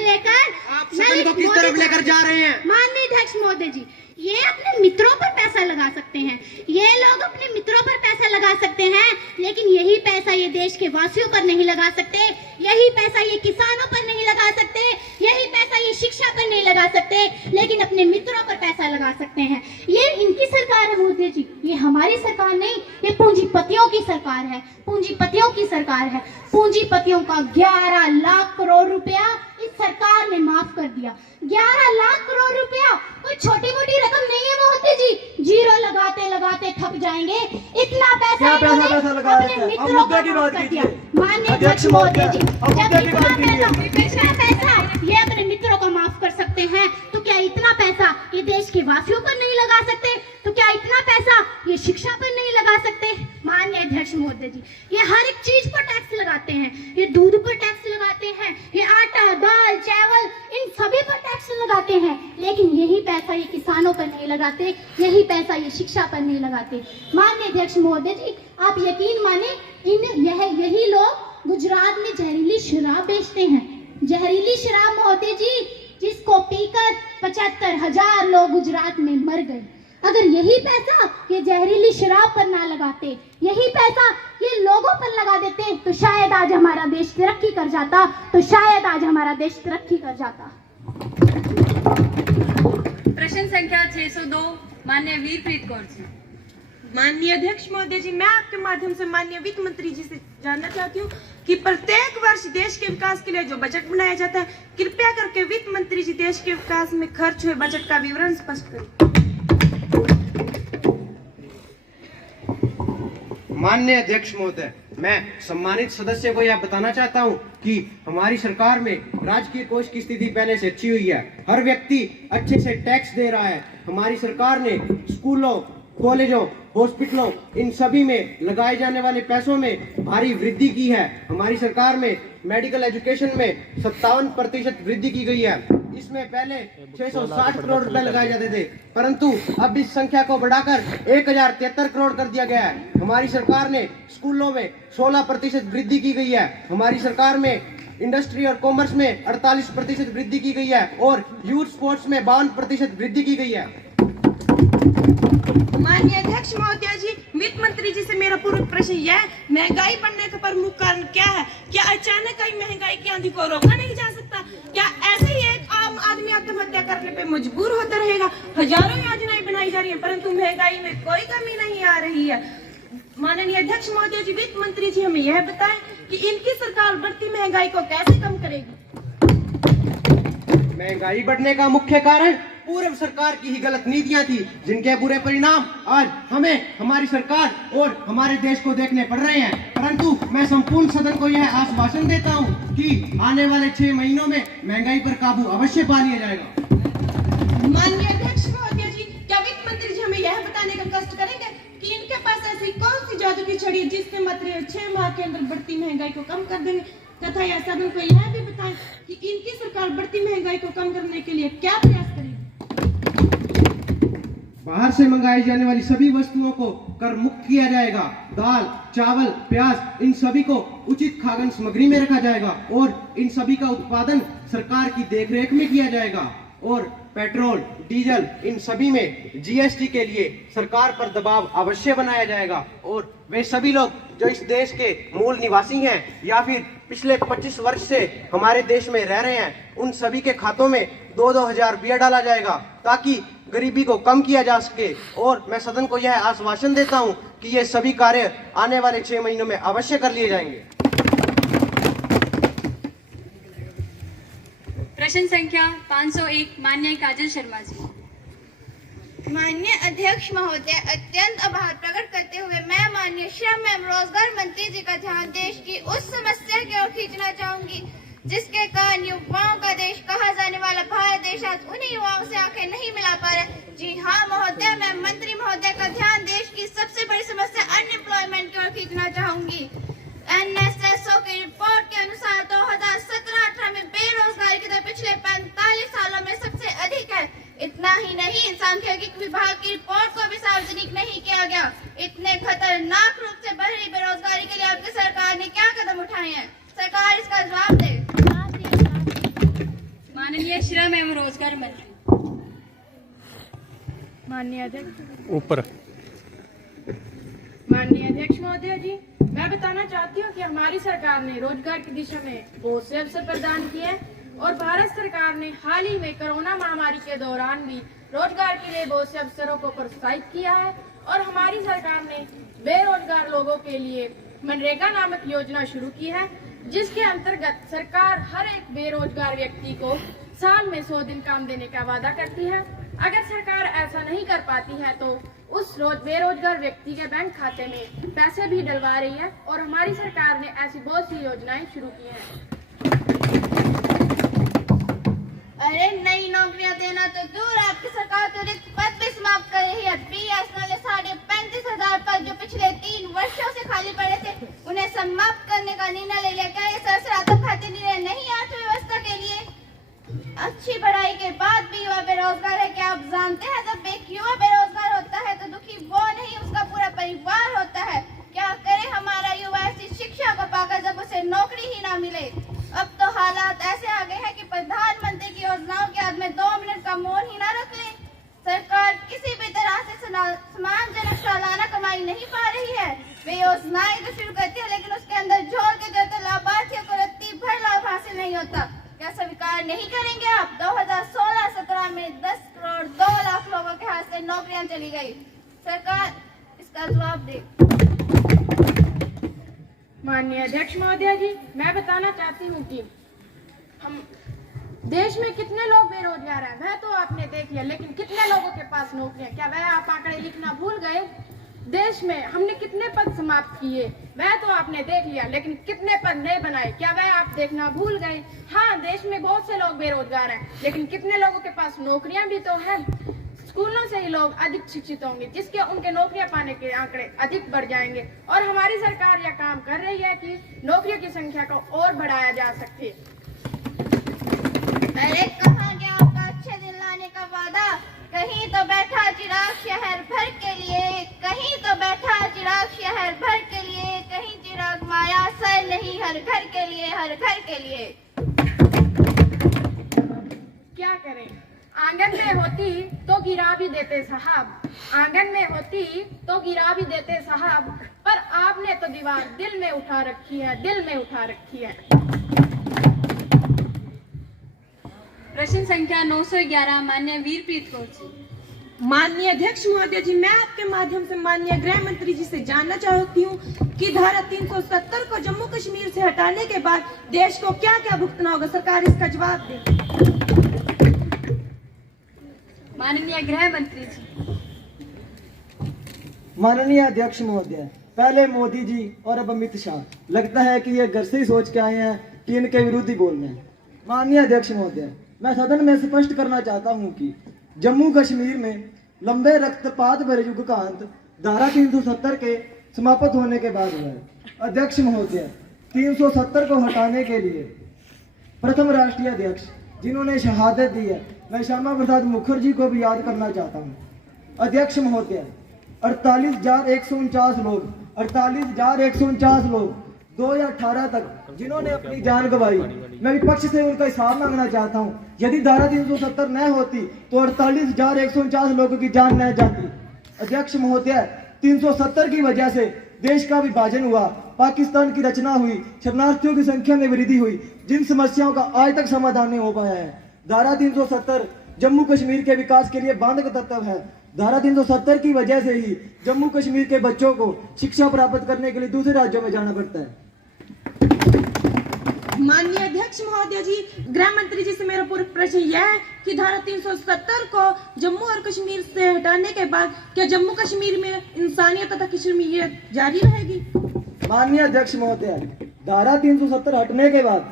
लेकर आप सदन को किस तरफ लेकर जा रहे हैं? माननीय अध्यक्ष महोदय जी, ये अपने मित्रों पर पैसा लगा सकते हैं, ये लोग अपने मित्रों पर पैसा लगा सकते हैं, लेकिन यही पैसा ये देश के वासियों पर नहीं लगा सकते, यही पैसा ये किसानों पर नहीं लगा सकते, यही पैसा ये शिक्षा पर नहीं लगा सकते, लेकिन अपने मित्रों पर पैसा लगा सकते हैं। ये इनकी सरकार है मोदी जी, ये हमारी सरकार नहीं, ये पूंजीपतियों की सरकार है, पूंजीपतियों का 11 लाख करोड़ रुपया इस सरकार ने माफ कर दिया। 11 लाख करोड़ रुपया कोई छोटी मोटी रकम नहीं है मोदी जी, जीरो लगाते लगाते थक जाएंगे। इतना पैसा अपने मित्रों को माफ कर दिया। माननीय अध्यक्ष महोदय जी, जब इतना पैसा ये अपने मित्रों को माफ कर सकते हैं, तो क्या इतना पैसा ये देश के वासियों पर नहीं लगा सकते? तो क्या इतना पैसा ये शिक्षा पर नहीं लगा सकते? माननीय अध्यक्ष महोदय जी, ये हर एक चीज पर टैक्स लगाते हैं, ये दूध पर टैक्स लगाते हैं, ये आटा दाल चावल इन सभी पर टैक्स लगाते हैं, लेकिन यही पैसा ये किसानों पर नहीं लगाते, यही पैसा ये शिक्षा पर नहीं लगाते। माननीय अध्यक्ष महोदय जी, आप यकीन माने यही लोग गुजरात में जहरीली शराब बेचते हैं। जहरीली शराब मोदी जी, जिसको पीकर 75,000 लोग गुजरात में मर गए। अगर यही पैसा ये जहरीली शराब पर ना लगाते, यही पैसा ये लोगों पर लगा देते, तो शायद आज हमारा देश तरक्की कर जाता, प्रश्न संख्या 602 माननीय वीरप्रीत कौर जी। माननीय अध्यक्ष महोदय जी, मैं आपके माध्यम से माननीय वित्त मंत्री जी से जानना चाहती हूँ कि प्रत्येक वर्ष देश के विकास के लिए जो बजट बनाया जाता है, कृपया करके वित्त मंत्री जी देश के विकास में खर्च हुए बजट का विवरण स्पष्ट करें। माननीय अध्यक्ष महोदय, मैं सम्मानित सदस्य को यह बताना चाहता हूं कि हमारी सरकार में राजकीय कोष की स्थिति पहले से अच्छी हुई है। हर व्यक्ति अच्छे से टैक्स दे रहा है। हमारी सरकार ने स्कूलों, कॉलेजों, हॉस्पिटलों, इन सभी में लगाए जाने वाले पैसों में भारी वृद्धि की है। हमारी सरकार में मेडिकल एजुकेशन में 57% वृद्धि की गई है। इसमें पहले 660 करोड़ रुपए लगाए जाते थे, परंतु अब इस संख्या को बढ़ाकर 1073 करोड़ कर दिया गया है। हमारी सरकार ने स्कूलों में 16% वृद्धि की गई है। हमारी सरकार में इंडस्ट्री और कॉमर्स में 48% वृद्धि की गई है और यूथ स्पोर्ट्स में 52% वृद्धि की गई है। माननीय अध्यक्ष महोदय जी, वित्त मंत्री जी से मेरा पूर्व प्रश्न यह है, महंगाई बढ़ने का प्रमुख कारण क्या है? क्या अचानक आई महंगाई की आंधी को रोका नहीं जा सकता? क्या ऐसे ही एक आम आदमी आत्महत्या करने पे मजबूर होता रहेगा? हजारों योजनाएं बनाई जा रही है, परंतु महंगाई में कोई कमी नहीं आ रही है। माननीय अध्यक्ष महोदय जी, वित्त मंत्री जी हमें यह बताएं कि इनकी सरकार बढ़ती महंगाई को कैसे कम करेगी? महंगाई बढ़ने का मुख्य कारण पूर्व सरकार की ही गलत नीतियां थी, जिनके बुरे परिणाम आज हमें, हमारी सरकार और हमारे देश को देखने पड़ रहे हैं। परंतु मैं संपूर्ण सदन को यह आश्वासन देता हूं कि आने वाले 6 महीनों में महंगाई पर काबू अवश्य पा लिया जाएगा। माननीय अध्यक्ष महोदय जी, क्या वित्त मंत्री जी हमें यह बताने का कष्ट करेंगे कि इनके पास ऐसी कौन सी जादू की छड़ी है जिससे मात्र 6 माह के अंदर बढ़ती महंगाई को कम कर देंगे, तथा यह सदन को यह भी बताएं कि इनकी सरकार बढ़ती महंगाई को कम करने के लिए क्या प्रयास करेगी? बाहर से मंगाई जाने वाली सभी वस्तुओं को कर मुक्त किया जाएगा। दाल, चावल, प्याज, इन सभी को उचित खाद्य सामग्री में रखा जाएगा और इन सभी का उत्पादन सरकार की देखरेख में किया जाएगा। और पेट्रोल, डीजल, इन सभी में जीएसटी के लिए सरकार पर दबाव अवश्य बनाया जाएगा। और वे सभी लोग जो इस देश के मूल निवासी हैं या फिर पिछले 25 वर्ष से हमारे देश में रह रहे हैं, उन सभी के खातों में 2-2 हजार रुपया डाला जाएगा ताकि गरीबी को कम किया जा सके। और मैं सदन को यह आश्वासन देता हूं कि ये सभी कार्य आने वाले 6 महीनों में अवश्य कर लिए जाएंगे। प्रश्न संख्या 501 माननीय काजल शर्मा जी। माननीय अध्यक्ष महोदय, अत्यंत आभार प्रकट करते हुए मैं माननीय श्रम एवं रोजगार मंत्री जी का ध्यान देश की उस समस्या की ओर खींचना चाहूंगी जिसके कारण युवाओं का देश कहा जाने वाला भारत देश आज उन्हीं युवाओं से आंखें नहीं मिला पा रहे। जी हाँ महोदय, मैं मंत्री महोदय का ध्यान देश की सबसे बड़ी समस्या अनएम्प्लॉयमेंट की ओर खींचना चाहूंगी। NSSO की रिपोर्ट के अनुसार 2017-18 में बेरोजगारी की दर पिछले 45 सालों में सबसे अधिक है। इतना ही नहीं, सांख्यिकी विभाग की रिपोर्ट को भी सार्वजनिक नहीं किया गया। इतने खतरनाक रूप से बढ़ रही बेरोजगारी के लिए आपकी सरकार ने क्या कदम उठाए हैं? सरकार इसका जवाब दे। माननीय श्रम एवं रोजगार मंत्री। माननीय अध्यक्ष ऊपर। माननीय अध्यक्ष महोदय जी, मैं बताना चाहती हूँ कि हमारी सरकार ने रोजगार की दिशा में बहुत से अवसर प्रदान किए और भारत सरकार ने हाल ही में कोरोना महामारी के दौरान भी रोजगार के लिए बहुत से अवसरों को प्रोत्साहित किया है। और हमारी सरकार ने बेरोजगार लोगों के लिए मनरेगा नामक योजना शुरू की है, जिसके अंतर्गत सरकार हर एक बेरोजगार व्यक्ति को साल में 100 दिन काम देने का वादा करती है। अगर सरकार ऐसा नहीं कर पाती है तो उस बेरोजगार व्यक्ति के बैंक खाते में पैसे भी डलवा रही है और हमारी सरकार ने ऐसी बहुत सी योजनाएं शुरू की हैं। अरे नई नौकरियां देना तो दूर, आपकी सरकार तो रिक्त पद भी समाप्त कर रही है। BSNL 35,500 पद जो पिछले 3 वर्षों से खाली पड़े थे, उन्हें समाप्त करने का निर्णय ले लिया। क्या ये सरसराता खाते निर्णय नहीं अर्थव्यवस्था के लिए? अच्छी पढ़ाई के बाद भी युवा बेरोजगार है। क्या आप जानते हैं, जब एक युवा बेरोजगार होता है तो दुखी वो नहीं, उसका पूरा परिवार होता है। क्या करे हमारा युवा ऐसी हालात ऐसे आ गए हैं कि प्रधानमंत्री की योजनाओं के आगे में 2 मिनट का मौन ही ना रख लें। सरकार किसी भी तरह से सम्मानजनक सालाना कमाई नहीं पा रही है। वे योजनाएं तो शुरू करती है लेकिन उसके अंदर झोल के देते लाभार्थियों को रत्ती भर लाभ हासिल नहीं होता। क्या स्वीकार नहीं करेंगे आप? 2016-17 में 10 करोड़ 2 लाख लोगों के हाथ से नौकरियां चली गई। सरकार इसका जवाब दे। माननीय अध्यक्ष महोदय जी, मैं बताना चाहती हूँ कि हम देश में कितने लोग बेरोजगार हैं वह तो आपने देख लिया, लेकिन कितने लोगों के पास नौकरियां, क्या वह आप आंकड़े लिखना भूल गए? देश में हमने कितने पद समाप्त किए वह तो आपने देख लिया, लेकिन कितने पद नए बनाए क्या वह आप देखना भूल गए? हाँ, देश में बहुत से लोग बेरोजगार हैं, लेकिन कितने लोगों के पास नौकरियां भी तो हैं। स्कूलों से ही लोग अधिक शिक्षित होंगे, जिसके उनके नौकरियां पाने के आंकड़े अधिक बढ़ जाएंगे। और हमारी सरकार यह काम कर रही है कि नौकरियों की संख्या को और बढ़ाया जा सके। अरे कहाँ गया आपका अच्छे दिन लाने का वादा? कहीं तो बैठा चिराग शहर भर के लिए, कहीं तो बैठा चिराग शहर भर के लिए, कहीं चिराग माया सर नहीं हर घर के लिए, हर घर के लिए। क्या करें, आंगन में होती तो गिरा भी देते साहब, आंगन में होती तो गिरा भी देते साहब, पर आपने तो दीवार दिल में उठा रखी है, दिल में उठा रखी है। प्रश्न संख्या 911 माननीय वीरप्रीत कौर जी। माननीय अध्यक्ष महोदय जी, मैं आपके माध्यम से माननीय गृह मंत्री जी से जानना चाहती हूँ कि धारा 370 को जम्मू कश्मीर से हटाने के बाद देश को क्या क्या भुगतना होगा? सरकार इसका जवाब दे। माननीय गृह मंत्री जी। माननीय अध्यक्ष महोदय, पहले मोदी जी और अब अमित शाह, लगता है कि ये घर से ही सोच के आए हैं कि इनके विरुद्ध ही बोलना है। माननीय अध्यक्ष महोदय, मैं सदन में स्पष्ट करना चाहता हूं कि जम्मू कश्मीर में लंबे रक्तपात भरे युग का अंत धारा 370 के समाप्त होने के बाद हुआ है। अध्यक्ष महोदय, 370 को हटाने के लिए प्रथम राष्ट्रीय अध्यक्ष जिन्होंने शहादत दी है, मैं श्यामा प्रसाद मुखर्जी को भी याद करना चाहता हूँ। अध्यक्ष महोदय, 48,149 लोग 48,149 लोग 2018 तक जिन्होंने अपनी जान गंवाई, मैं विपक्ष से उनका हिसाब मांगना चाहता हूं। यदि धारा 370 न होती तो 48,149 लोगों की जान न जाती। अध्यक्ष महोदय, 370 की वजह से देश का विभाजन हुआ, पाकिस्तान की रचना हुई, शरणार्थियों की संख्या में वृद्धि हुई, जिन समस्याओं का आज तक समाधान नहीं हो पाया है। धारा 370 जम्मू कश्मीर के विकास के लिए बांधक तत्व है। धारा 370 की वजह से ही जम्मू कश्मीर के बच्चों को शिक्षा प्राप्त करने के लिए दूसरे राज्यों में जाना पड़ता है। माननीय अध्यक्ष महोदय जी, गृह मंत्री जी से मेरा पूरा प्रश्न यह है कि धारा 370 को जम्मू और कश्मीर से हटाने के बाद क्या जम्मू कश्मीर में इंसानियत तथा कश्मीरियत जारी रहेगी? माननीय अध्यक्ष महोदय, धारा 370 हटने के बाद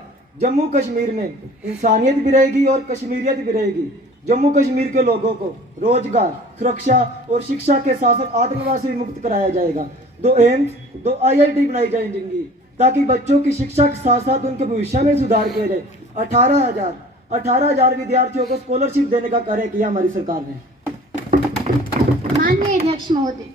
जम्मू कश्मीर में इंसानियत भी रहेगी और कश्मीरियत भी रहेगी। जम्मू कश्मीर के लोगों को रोजगार, सुरक्षा और शिक्षा के साथ साथ आतंकवाद से मुक्त कराया जाएगा। 2 एम्स, 2 IIT बनाई जाएंगी ताकि बच्चों की शिक्षा के साथ साथ उनके भविष्य में सुधार किया जाए। 18,000 विद्यार्थियों को स्कॉलरशिप देने का कार्य किया हमारी सरकार ने। माननीय अध्यक्ष महोदय,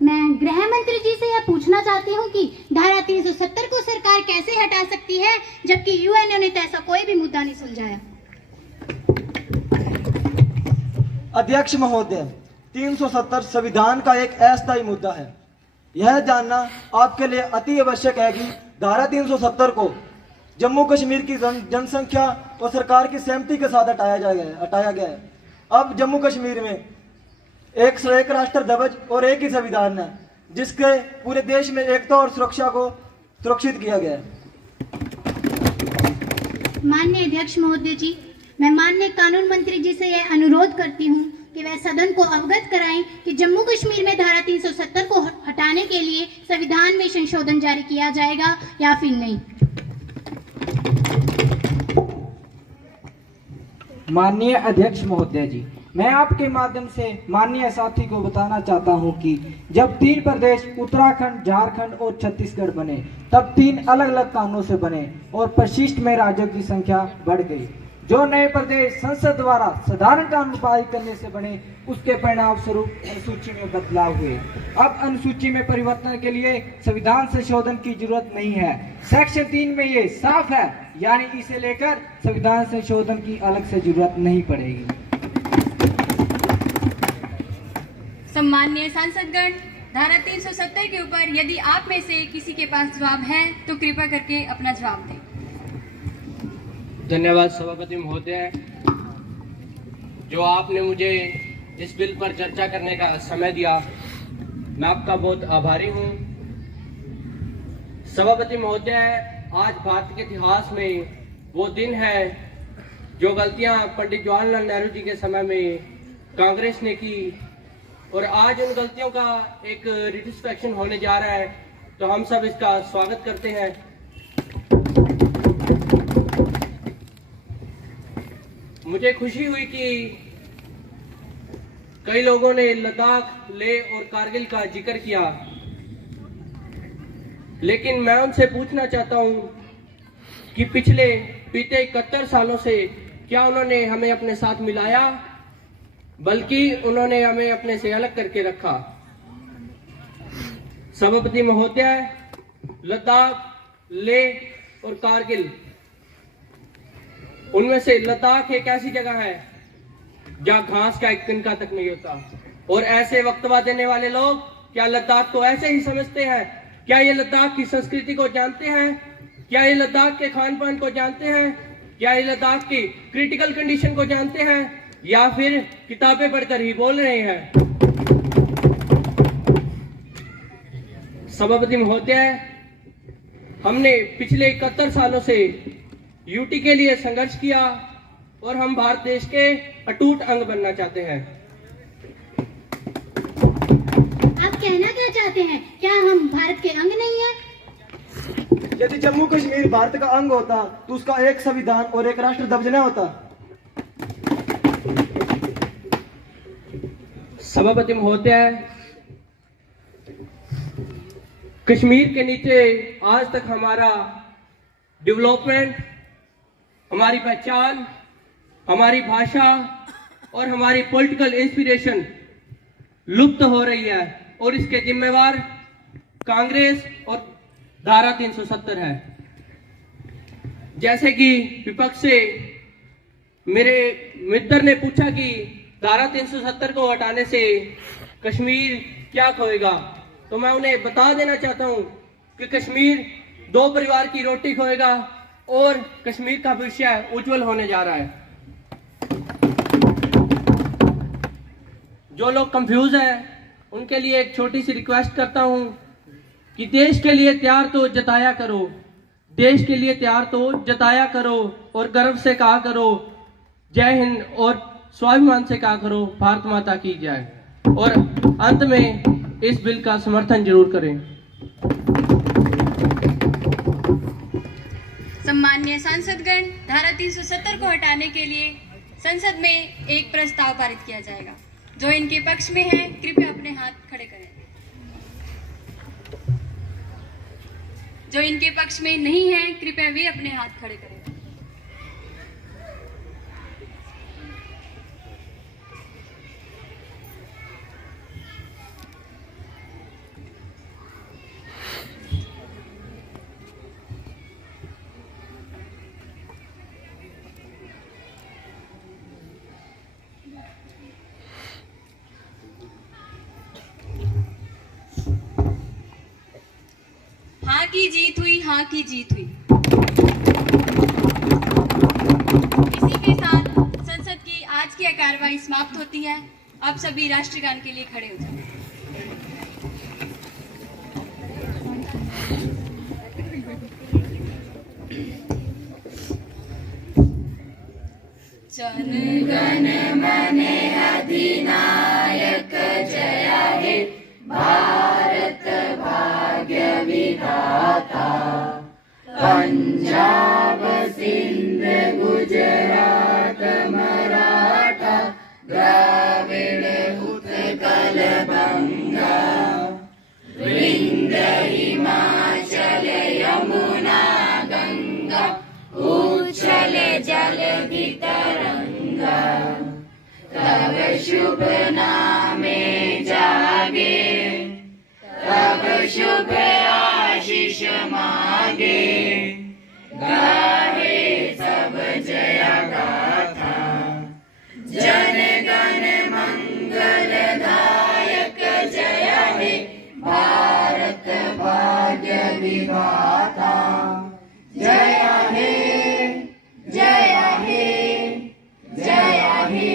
मैं गृह मंत्री जी से यह पूछना चाहती हूँ कि धारा 370 को सरकार कैसे हटा सकती है जबकि यूएनओ ने तो ऐसा कोई भी मुद्दा नहीं सुलझाया। अध्यक्ष महोदय, 370 संविधान का एक अस्थायी मुद्दा है। यह जानना आपके लिए अति आवश्यक है कि धारा 370 को जम्मू कश्मीर की जनसंख्या और सरकार की सहमति के साथ हटाया गया है। अब जम्मू कश्मीर में एक राष्ट्र ध्वज और एक ही संविधान है, जिसके पूरे देश में एकता और सुरक्षा को सुरक्षित किया गया है। माननीय अध्यक्ष महोदय जी, मैं माननीय कानून मंत्री जी से यह अनुरोध करती हूँ कि वह सदन को अवगत कराएं कि जम्मू कश्मीर में धारा 370 को हटाने के लिए संविधान में संशोधन जारी किया जाएगा या फिर नहीं। माननीय अध्यक्ष महोदय जी, मैं आपके माध्यम से माननीय साथी को बताना चाहता हूं कि जब 3 प्रदेश उत्तराखंड, झारखंड और छत्तीसगढ़ बने तब 3 अलग अलग कानूनों से बने और परिशिष्ट में राज्यों की संख्या बढ़ गई। जो नए प्रदेश संसद द्वारा साधारण कानून पारित करने से बने, उसके परिणाम स्वरूप अनुसूची में बदलाव हुए। अब अनुसूची में परिवर्तन के लिए संविधान संशोधन की जरूरत नहीं है। सेक्शन 3 में ये साफ है, यानी इसे लेकर संविधान संशोधन की अलग से जरूरत नहीं पड़ेगी। सम्माननीय सांसदगण, धारा 370 के ऊपर यदि आप में से किसी के पास जवाब है तो कृपया करके अपना जवाब दें। धन्यवाद सभापति महोदय, जो आपने मुझे इस बिल पर चर्चा करने का समय दिया, मैं आपका बहुत आभारी हूँ। सभापति महोदय, आज भारत के इतिहास में वो दिन है जो गलतियां पंडित जवाहरलाल नेहरू जी के समय में कांग्रेस ने की, और आज उन गलतियों का एक रिट्रोस्पेक्शन होने जा रहा है, तो हम सब इसका स्वागत करते हैं। मुझे खुशी हुई कि कई लोगों ने लद्दाख, लेह और कारगिल का जिक्र किया, लेकिन मैं उनसे पूछना चाहता हूं कि पिछले बीते 71 सालों से क्या उन्होंने हमें अपने साथ मिलाया, बल्कि उन्होंने हमें अपने से अलग करके रखा। सभापति महोदय, लद्दाख, लेह और कारगिल, उनमें से लद्दाख एक ऐसी जगह है जहां घास का एक तिनका तक नहीं होता, और ऐसे वक्तव्य देने वाले लोग क्या लद्दाख को ऐसे ही समझते हैं? क्या ये लद्दाख की संस्कृति को जानते हैं? क्या ये लद्दाख के खान पान को जानते हैं? क्या ये लद्दाख की क्रिटिकल कंडीशन को जानते हैं, या फिर किताबें पढ़कर ही बोल रहे हैं? सभापति महोदय, हमने पिछले 71 सालों से यूटी के लिए संघर्ष किया, और हम भारत देश के अटूट अंग बनना चाहते हैं। आप कहना क्या चाहते हैं? क्या हम भारत के अंग नहीं हैं? यदि जम्मू कश्मीर भारत का अंग होता तो उसका एक संविधान और एक राष्ट्र ध्वज न होता। सभापति महोदय, कश्मीर के नीचे आज तक हमारा डेवलपमेंट, हमारी पहचान, हमारी भाषा और हमारी पॉलिटिकल इंस्पिरेशन लुप्त हो रही है, और इसके जिम्मेवार कांग्रेस और धारा 370 है। जैसे कि विपक्ष से मेरे मित्र ने पूछा कि धारा 370 को हटाने से कश्मीर क्या खोएगा, तो मैं उन्हें बता देना चाहता हूं कि कश्मीर 2 परिवार की रोटी खोएगा, और कश्मीर का भविष्य उज्जवल होने जा रहा है। जो लोग कंफ्यूज हैं उनके लिए एक छोटी सी रिक्वेस्ट करता हूं कि देश के लिए तैयार तो जताया करो, देश के लिए तैयार तो जताया करो, और गर्व से कहा करो जय हिंद, और स्वाभिमान से कहा करो भारत माता की जय, और अंत में इस बिल का समर्थन जरूर करें। सम्माननीय सांसदगण, धारा 370 को हटाने के लिए संसद में एक प्रस्ताव पारित किया जाएगा। जो इनके पक्ष में है कृपया अपने हाथ खड़े करें। जो इनके पक्ष में नहीं है कृपया वे अपने हाथ खड़े करें। हाँ की जीत हुई, हाँ की जीत हुई। इसी के साथ संसद की आज की कार्यवाही समाप्त होती है। अब सभी राष्ट्रगान के लिए खड़े हो जाएं। जनगण मन अधिनायक जय हे भारत भाग्य विधाता। पंजाब सिंध गुजरात मराठा द्राविड़ उत्कल बंगा। विंध्य हिमाचल यमुना गंगा उच्छल जलधि तरंगा तब शुभ नामे जागे तब शुभ आशीष मागे गाहे सब जया गाथा जन गण मंगलदायक जय हे भारत भाग्य विधाता जय हे जय हे जय हे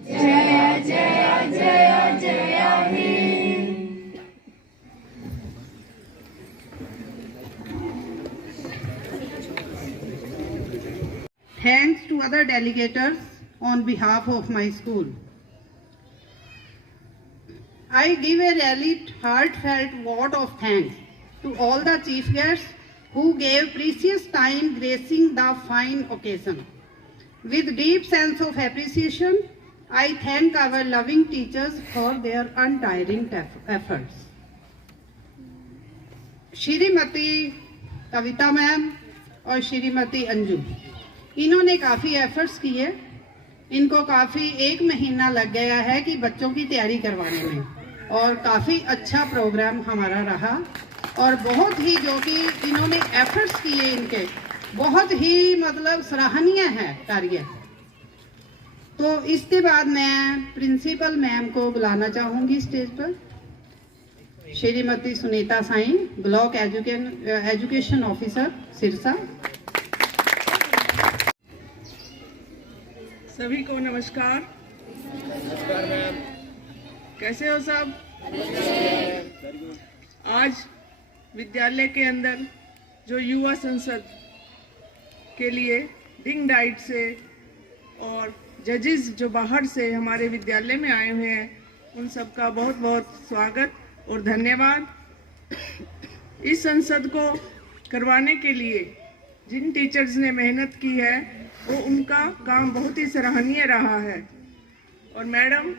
जय जय जय जय हे। Thanks to other delegators on behalf of my school. I give a really heartfelt vote of thanks to all the chief guests who gave precious time gracing the fine occasion. With deep sense of appreciation, I thank our loving teachers for their untiring efforts. Shrimati Kavita ma'am और श्रीमती अंजू, इन्होंने काफ़ी efforts किए। इनको काफ़ी 1 महीना लग गया है कि बच्चों की तैयारी करवाने में, और काफ़ी अच्छा प्रोग्राम हमारा रहा और बहुत ही जो कि इन्होंने एफर्ट्स किए इनके बहुत ही मतलब सराहनीय है कार्य। तो इसके बाद मैं प्रिंसिपल मैम को बुलाना चाहूँगी स्टेज पर। Shrimati Sunita Sai, block education officer Sirsa. सभी को नमस्कार। नमस्कार मैम। कैसे हो सब? आज विद्यालय के अंदर जो युवा संसद के लिए डिंग डाइट से और जजेस जो बाहर से हमारे विद्यालय में आए हुए हैं, उन सबका बहुत बहुत स्वागत और धन्यवाद। इस संसद को करवाने के लिए जिन टीचर्स ने मेहनत की है वो उनका काम बहुत ही सराहनीय रहा है। और मैडम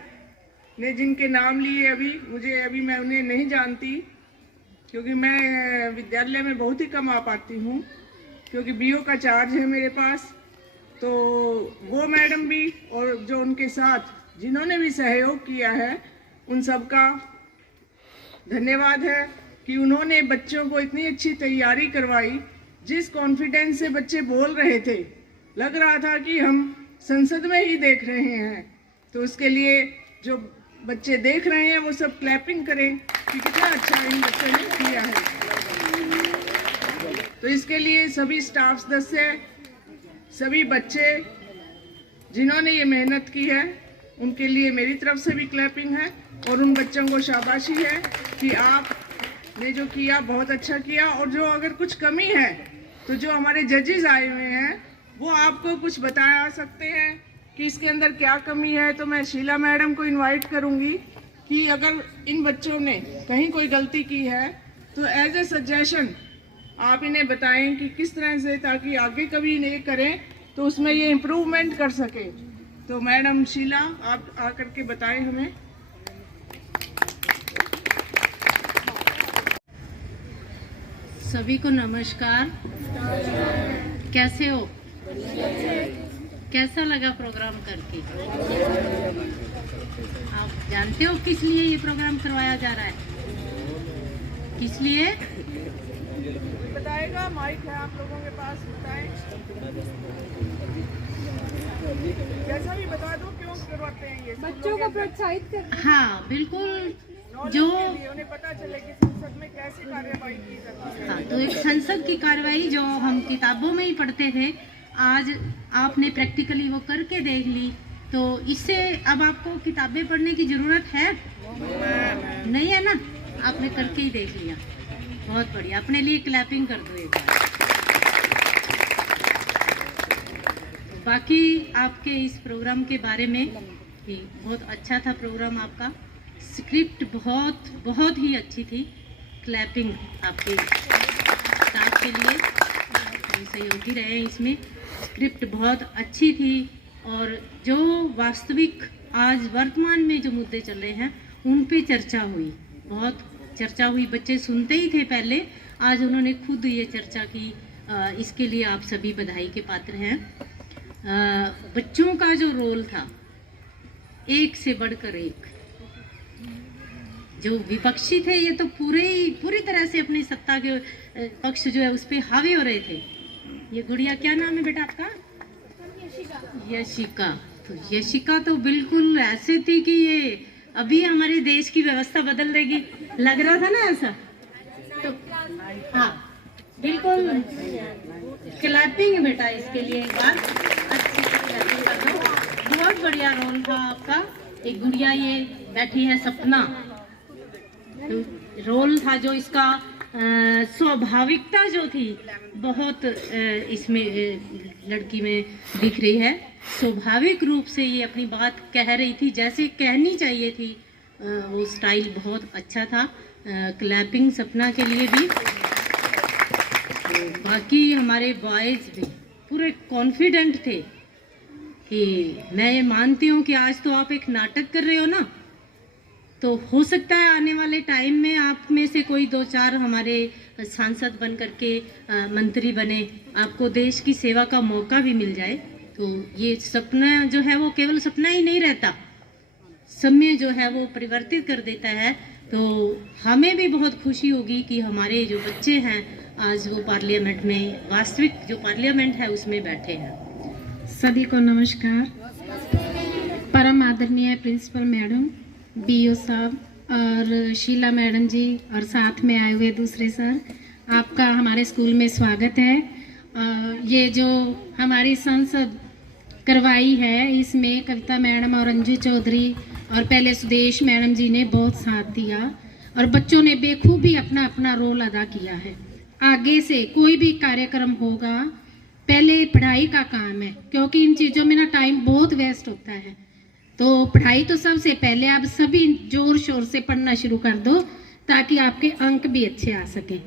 ने जिनके नाम लिए अभी मैं उन्हें नहीं जानती, क्योंकि मैं विद्यालय में बहुत ही कम आ पाती हूँ, क्योंकि बीओ का चार्ज है मेरे पास। तो वो मैडम भी और जो उनके साथ जिन्होंने भी सहयोग किया है, उन सब का धन्यवाद है कि उन्होंने बच्चों को इतनी अच्छी तैयारी करवाई। जिस कॉन्फिडेंस से बच्चे बोल रहे थे, लग रहा था कि हम संसद में ही देख रहे हैं। तो उसके लिए जो बच्चे देख रहे हैं वो सब क्लैपिंग करें कि कितना अच्छा इन बच्चों ने किया है। तो इसके लिए सभी स्टाफ सदस्य, सभी बच्चे जिन्होंने ये मेहनत की है, उनके लिए मेरी तरफ से भी क्लैपिंग है। और उन बच्चों को शाबाशी है कि आपने जो किया बहुत अच्छा किया। और जो अगर कुछ कमी है तो जो हमारे जजेस आए हुए हैं वो आपको कुछ बता सकते हैं कि इसके अंदर क्या कमी है। तो मैं शीला मैडम को इनवाइट करूंगी कि अगर इन बच्चों ने कहीं कोई गलती की है तो एज ए सजेशन आप इन्हें बताएं कि किस तरह से, ताकि आगे कभी नहीं करें तो उसमें ये इम्प्रूवमेंट कर सके। तो मैडम शीला, आप आकर के बताएं हमें। सभी को नमस्कार। कैसे हो? कैसा लगा प्रोग्राम करके? आप जानते हो किस लिए ये प्रोग्राम करवाया जा रहा है? किस लिए? बताएगा, माइक है आप लोगों के पास, बताएं। जैसा भी बता दो क्यों करवाते हैं ये, बच्चों को प्रोत्साहित कर। हाँ बिल्कुल, जो उन्हें पता चले कि संसद में कैसी कार्यवाही की जाती है। हाँ, तो एक संसद की कार्रवाई जो हम किताबों में ही पढ़ते थे, आज आपने प्रैक्टिकली वो करके देख ली। तो इससे अब आपको किताबें पढ़ने की जरूरत है नहीं है ना? आपने करके ही देख लिया, बहुत बढ़िया। अपने लिए क्लैपिंग कर दो एक बार। बाकी आपके इस प्रोग्राम के बारे में भी बहुत अच्छा था प्रोग्राम आपका। स्क्रिप्ट बहुत ही अच्छी थी। क्लैपिंग आपके स्टाफ के लिए, हम सहयोगी रहे इसमें। स्क्रिप्ट बहुत अच्छी थी और जो वास्तविक आज वर्तमान में जो मुद्दे चल रहे हैं उन पे चर्चा हुई, बहुत चर्चा हुई। बच्चे सुनते ही थे पहले, आज उन्होंने खुद ये चर्चा की इसके लिए आप सभी बधाई के पात्र हैं। बच्चों का जो रोल था, एक से बढ़कर एक, जो विपक्षी थे ये तो पूरी तरह से अपनी सत्ता के पक्ष जो है उस पर हावी हो रहे थे। ये गुड़िया, क्या नाम है बेटा आपका? यशिका। तो यशिका तो बिल्कुल ऐसे थी कि ये अभी हमारे देश की व्यवस्था बदल देगी, लग रहा था ना ऐसा। तो हाँ, बिल्कुल क्लैपिंग बेटा इसके लिए एक बार अच्छी क्लैपिंग कर दो। बहुत बढ़िया रोल था आपका। एक गुड़िया ये बैठी है सपना, तो रोल था जो इसका स्वाभाविकता जो थी बहुत इसमें लड़की में दिख रही है। स्वाभाविक रूप से ये अपनी बात कह रही थी जैसे कहनी चाहिए थी। वो स्टाइल बहुत अच्छा था। क्लैपिंग सपना के लिए भी। बाकी हमारे बॉयज़ भी पूरे कॉन्फिडेंट थे कि मैं ये मानती हूँ कि आज तो आप एक नाटक कर रहे हो ना, तो हो सकता है आने वाले टाइम में आप में से कोई 2-4 हमारे सांसद बन करके मंत्री बने, आपको देश की सेवा का मौका भी मिल जाए। तो ये सपना जो है वो केवल सपना ही नहीं रहता, समय जो है वो परिवर्तित कर देता है। तो हमें भी बहुत खुशी होगी कि हमारे जो बच्चे हैं आज वो पार्लियामेंट में, वास्तविक जो पार्लियामेंट है उसमें बैठे हैं। सभी को नमस्कार। परम आदरणीय प्रिंसिपल मैडम, बीओ साहब और शीला मैडम जी और साथ में आए हुए दूसरे सर, आपका हमारे स्कूल में स्वागत है। ये जो हमारी संसद करवाई है इसमें कविता मैडम और अंजू चौधरी और पहले सुदेश मैडम जी ने बहुत साथ दिया और बच्चों ने बेखूबी अपना अपना रोल अदा किया है। आगे से कोई भी कार्यक्रम होगा, पहले पढ़ाई का काम है, क्योंकि इन चीज़ों में ना टाइम बहुत वेस्ट होता है। तो पढ़ाई तो सबसे पहले, आप सभी जोर शोर से पढ़ना शुरू कर दो ताकि आपके अंक भी अच्छे आ सकें।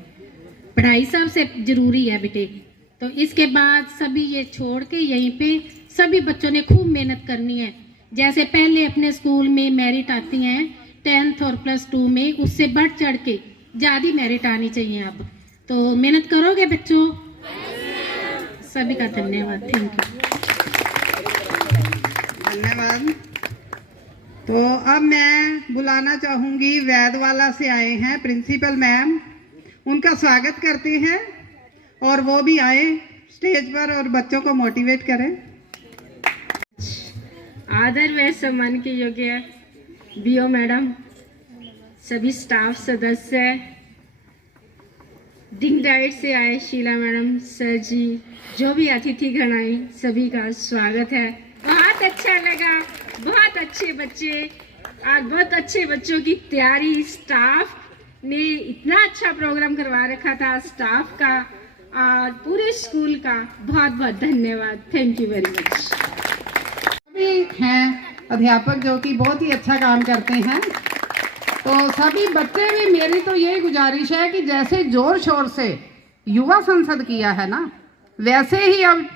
पढ़ाई सबसे जरूरी है बेटे। तो इसके बाद सभी ये छोड़ के यहीं पे सभी बच्चों ने खूब मेहनत करनी है। जैसे पहले अपने स्कूल में मेरिट आती हैं 10th और +2 में, उससे बढ़ चढ़ के ज़्यादा मेरिट आनी चाहिए। अब तो मेहनत करोगे बच्चों? सभी का धन्यवाद। Thank you. धन्यवाद। तो अब मैं बुलाना चाहूंगी वैदवाला से आए हैं प्रिंसिपल मैम, उनका स्वागत करते हैं और वो भी आए स्टेज पर और बच्चों को मोटिवेट करें। आदर व सम्मान के योग्य बीओ मैडम, सभी स्टाफ सदस्य, डिंग डाइट से आए शीला मैडम, सर जी, जो भी अतिथिगण आए, सभी का स्वागत है। बहुत अच्छा लगा, बहुत अच्छे बच्चे और बहुत अच्छे बच्चों की तैयारी। स्टाफ ने इतना अच्छा प्रोग्राम करवा रखा था, स्टाफ का और पूरे स्कूल का बहुत बहुत धन्यवाद। Thank you very much. सभी हैं अध्यापक जो कि बहुत ही अच्छा काम करते हैं। तो सभी बच्चे भी, मेरी तो यही गुजारिश है कि जैसे जोर शोर से युवा संसद किया है ना, वैसे ही अब